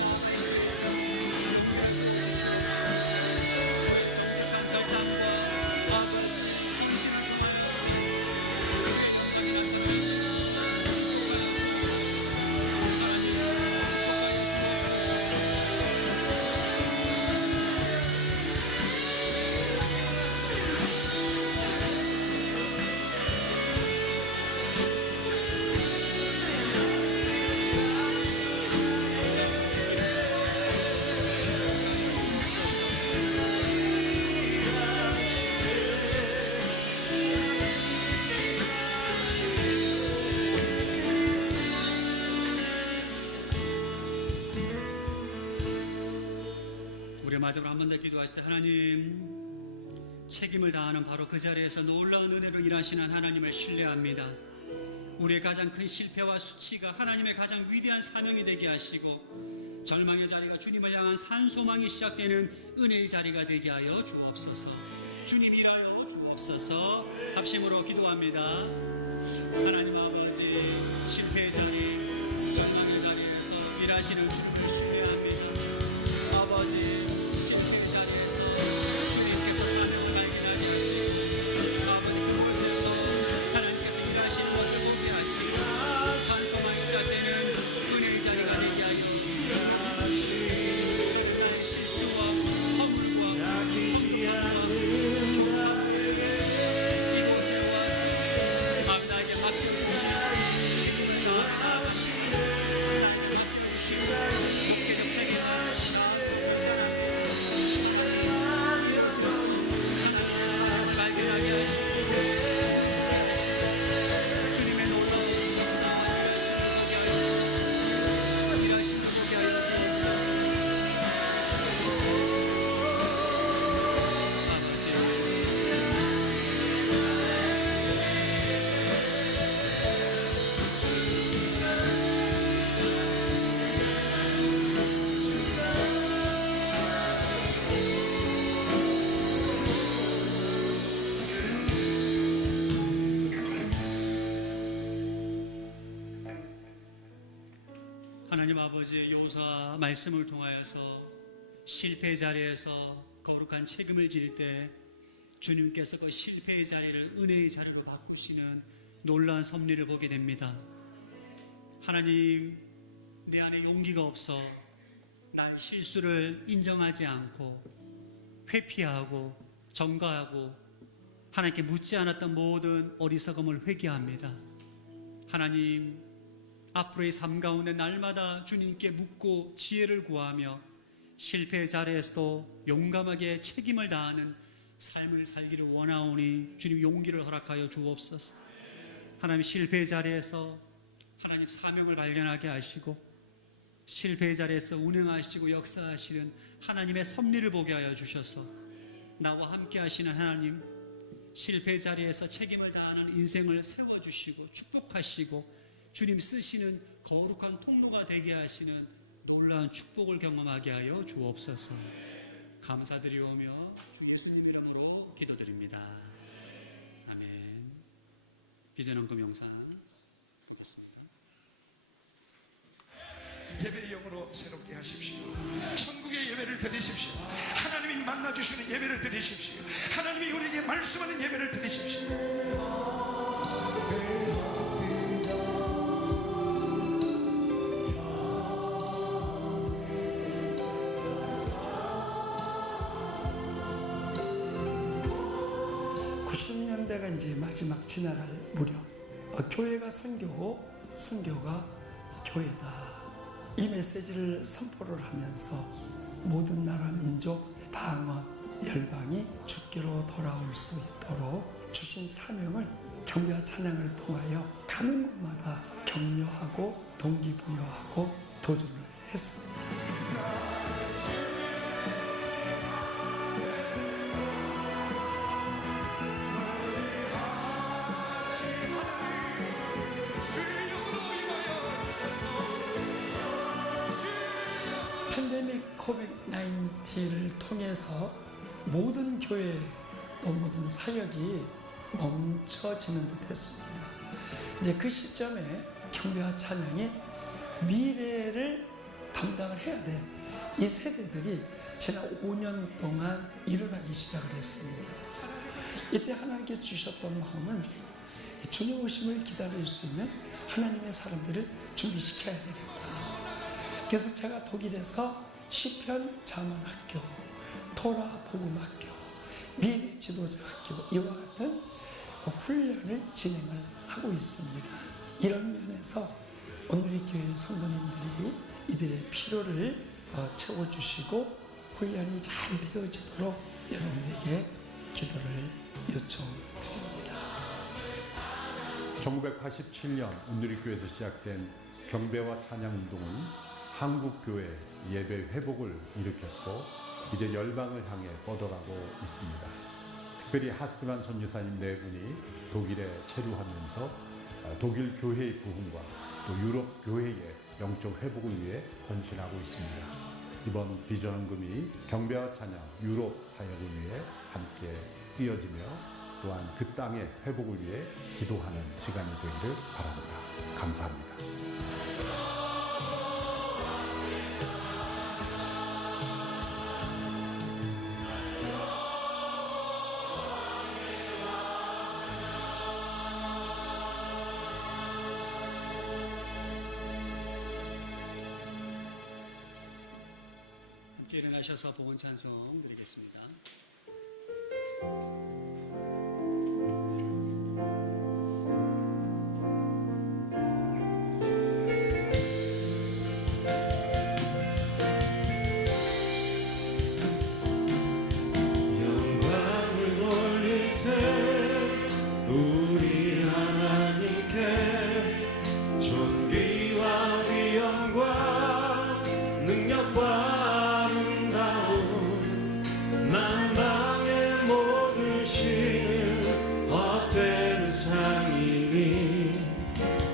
마지막으로 한 번 더 기도하실 때, 하나님, 책임을 다하는 바로 그 자리에서 놀라운 은혜로 일하시는 하나님을 신뢰합니다. 우리의 가장 큰 실패와 수치가 하나님의 가장 위대한 사명이 되게 하시고 절망의 자리가 주님을 향한 산소망이 시작되는 은혜의 자리가 되게 하여 주옵소서. 주님 일하여 주옵소서. 합심으로 기도합니다. 하나님 아버지, 실패의 자리, 절망의 자리에서 일하시는 주님을 신뢰합니다. 아버지, 실패의 자리에서 주님께서 사명을 발견하게 하시고 아버지, 그곳에서 하나님께서 일하시는 것을 보게 하시고 산소망이 시작되는 은혜의 자리가 되게 하여 주옵소서. 실수와 허물과 성공과 조화를 위해서 이곳에 와서 아버지에게 맡겨주시는 책임을 다하시는 하나님 맡겨주시는 공개적 책임을 발견하게 하시고 주님의 놀라운 역사와 일하심을 보게 하여 주옵소서. 하나님 아버지의 요사 말씀을 통하여서 실패 자리에서 거룩한 책임을 질 때 주님께서 그 실패의 자리를 은혜의 자리로 바꾸시는 놀라운 섭리를 보게 됩니다. 하나님, 내 안에 용기가 없어 나의 실수를 인정하지 않고 회피하고 전가하고 하나님께 묻지 않았던 모든 어리석음을 회개합니다. 하나님, 앞으로의 삶 가운데 날마다 주님께 묻고 지혜를 구하며 실패의 자리에서도 용감하게 책임을 다하는 삶을 살기를 원하오니 주님 용기를 허락하여 주옵소서. 하나님, 실패의 자리에서 하나님 사명을 발견하게 하시고 실패의 자리에서 운행하시고 역사하시는 하나님의 섭리를 보게 하여 주셔서 나와 함께 하시는 하나님, 실패의 자리에서 책임을 다하는 인생을 세워주시고 축복하시고 주님 쓰시는 거룩한 통로가 되게 하시는 놀라운 축복을 경험하게 하여 주옵소서. 감사드리오며 주 예수님 이름으로 기도드립니다. 아멘. 비전헌금 영상 보겠습니다. 예배의 영으로 새롭게 하십시오. 천국의 예배를 드리십시오. 하나님이 만나주시는 예배를 드리십시오. 하나님이 우리에게 말씀하는 예배를 드리십시오. 내가 이제 마지막 지나갈 무렵 교회가 선교고 선교가 교회다. 이 메시지를 선포를 하면서 모든 나라 민족 방언 열방이 주께로 돌아올 수 있도록 주신 사명을 경배와 찬양을 통하여 가는 곳마다 격려하고 동기부여하고 도전을 했습니다. 팬데믹 코비드-19를 통해서 모든 교회 또 모든 사역이 멈춰지는 듯 했습니다. 이제 그 시점에 경배와 찬양이 미래를 담당을 해야 돼. 이 세대들이 지난 5년 동안 일어나기 시작을 했습니다. 이때 하나님께서 주셨던 마음은 주님 오심을 기다릴 수 있는 하나님의 사람들을 준비시켜야 되겠다. 그래서 제가 독일에서 시편 자문학교, 토라 복음학교, 미래 지도자 학교 이와 같은 훈련을 진행을 하고 있습니다. 이런 면에서 오늘의 교회 성도님들이 이들의 필요를 채워주시고 훈련이 잘 되어지도록 여러분에게 기도를 요청드립니다. 1987년 온누리교회에서 시작된 경배와 찬양 운동은 한국교회 예배 회복을 일으켰고 이제 열방을 향해 뻗어가고 있습니다. 특별히 하스트만 선교사님 네 분이 독일에 체류하면서 독일 교회의 부흥과 또 유럽 교회의 영적 회복을 위해 헌신하고 있습니다. 이번 비전 헌금이 경배와 찬양 유럽 사역을 위해 함께 쓰여지며 또한 그 땅의 회복을 위해 기도하는 시간이 되기를 바랍니다. 감사합니다. 함께 일어나셔서 복원 찬송 드리겠습니다. 영광을 돌리세 우리 하나님께 존귀와 위엄과 능력과 아름다움 만방의 모든 신은 헛되는 상이니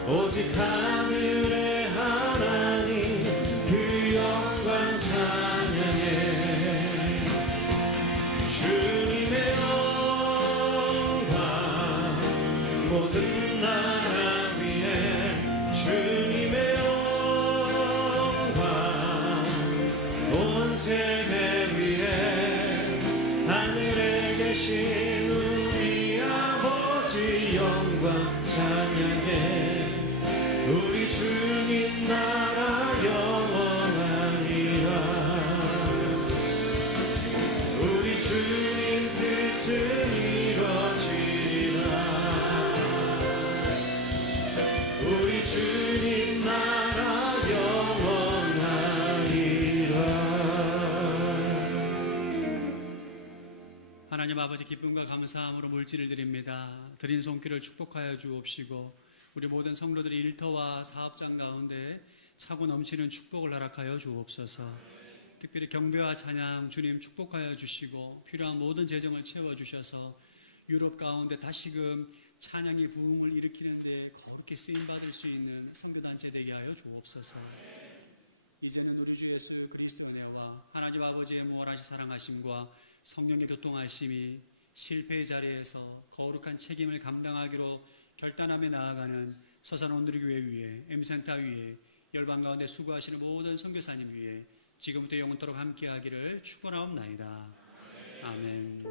오직 하늘의 하나님 그 영광 찬양해 주님의 영광 모든 나라 위에 주님의 영광 온 세계 위에 하늘에 계신 우리 아버지 영광 찬양해 우리 주님 나라 영원하리라 우리 주님 뜻은 이루어지리라 우리 주님 나라 영원하리라. 하나님 아버지 기쁨과 감사함으로 물질을 드립니다. 드린 손길을 축복하여 주옵시고 우리 모든 성도들이 일터와 사업장 가운데 차고 넘치는 축복을 허락하여 주옵소서. 특별히 경배와 찬양 주님 축복하여 주시고 필요한 모든 재정을 채워주셔서 유럽 가운데 다시금 찬양의 부흥을 일으키는 데 거룩히 쓰임받을 수 있는 선교단체 되게 하여 주옵소서. 이제는 우리 주 예수 그리스도의 은혜와 하나님 아버지의 무한하신 사랑하심과 성령의 교통하심이 실패의 자리에서 거룩한 책임을 감당하기로 결단하며 나아가는 서산 온누리교회 위에 M센터 위에 열방 가운데 수고하시는 모든 선교사님 위에 지금부터 영원토록 함께하기를 축원하옵나이다. 아멘.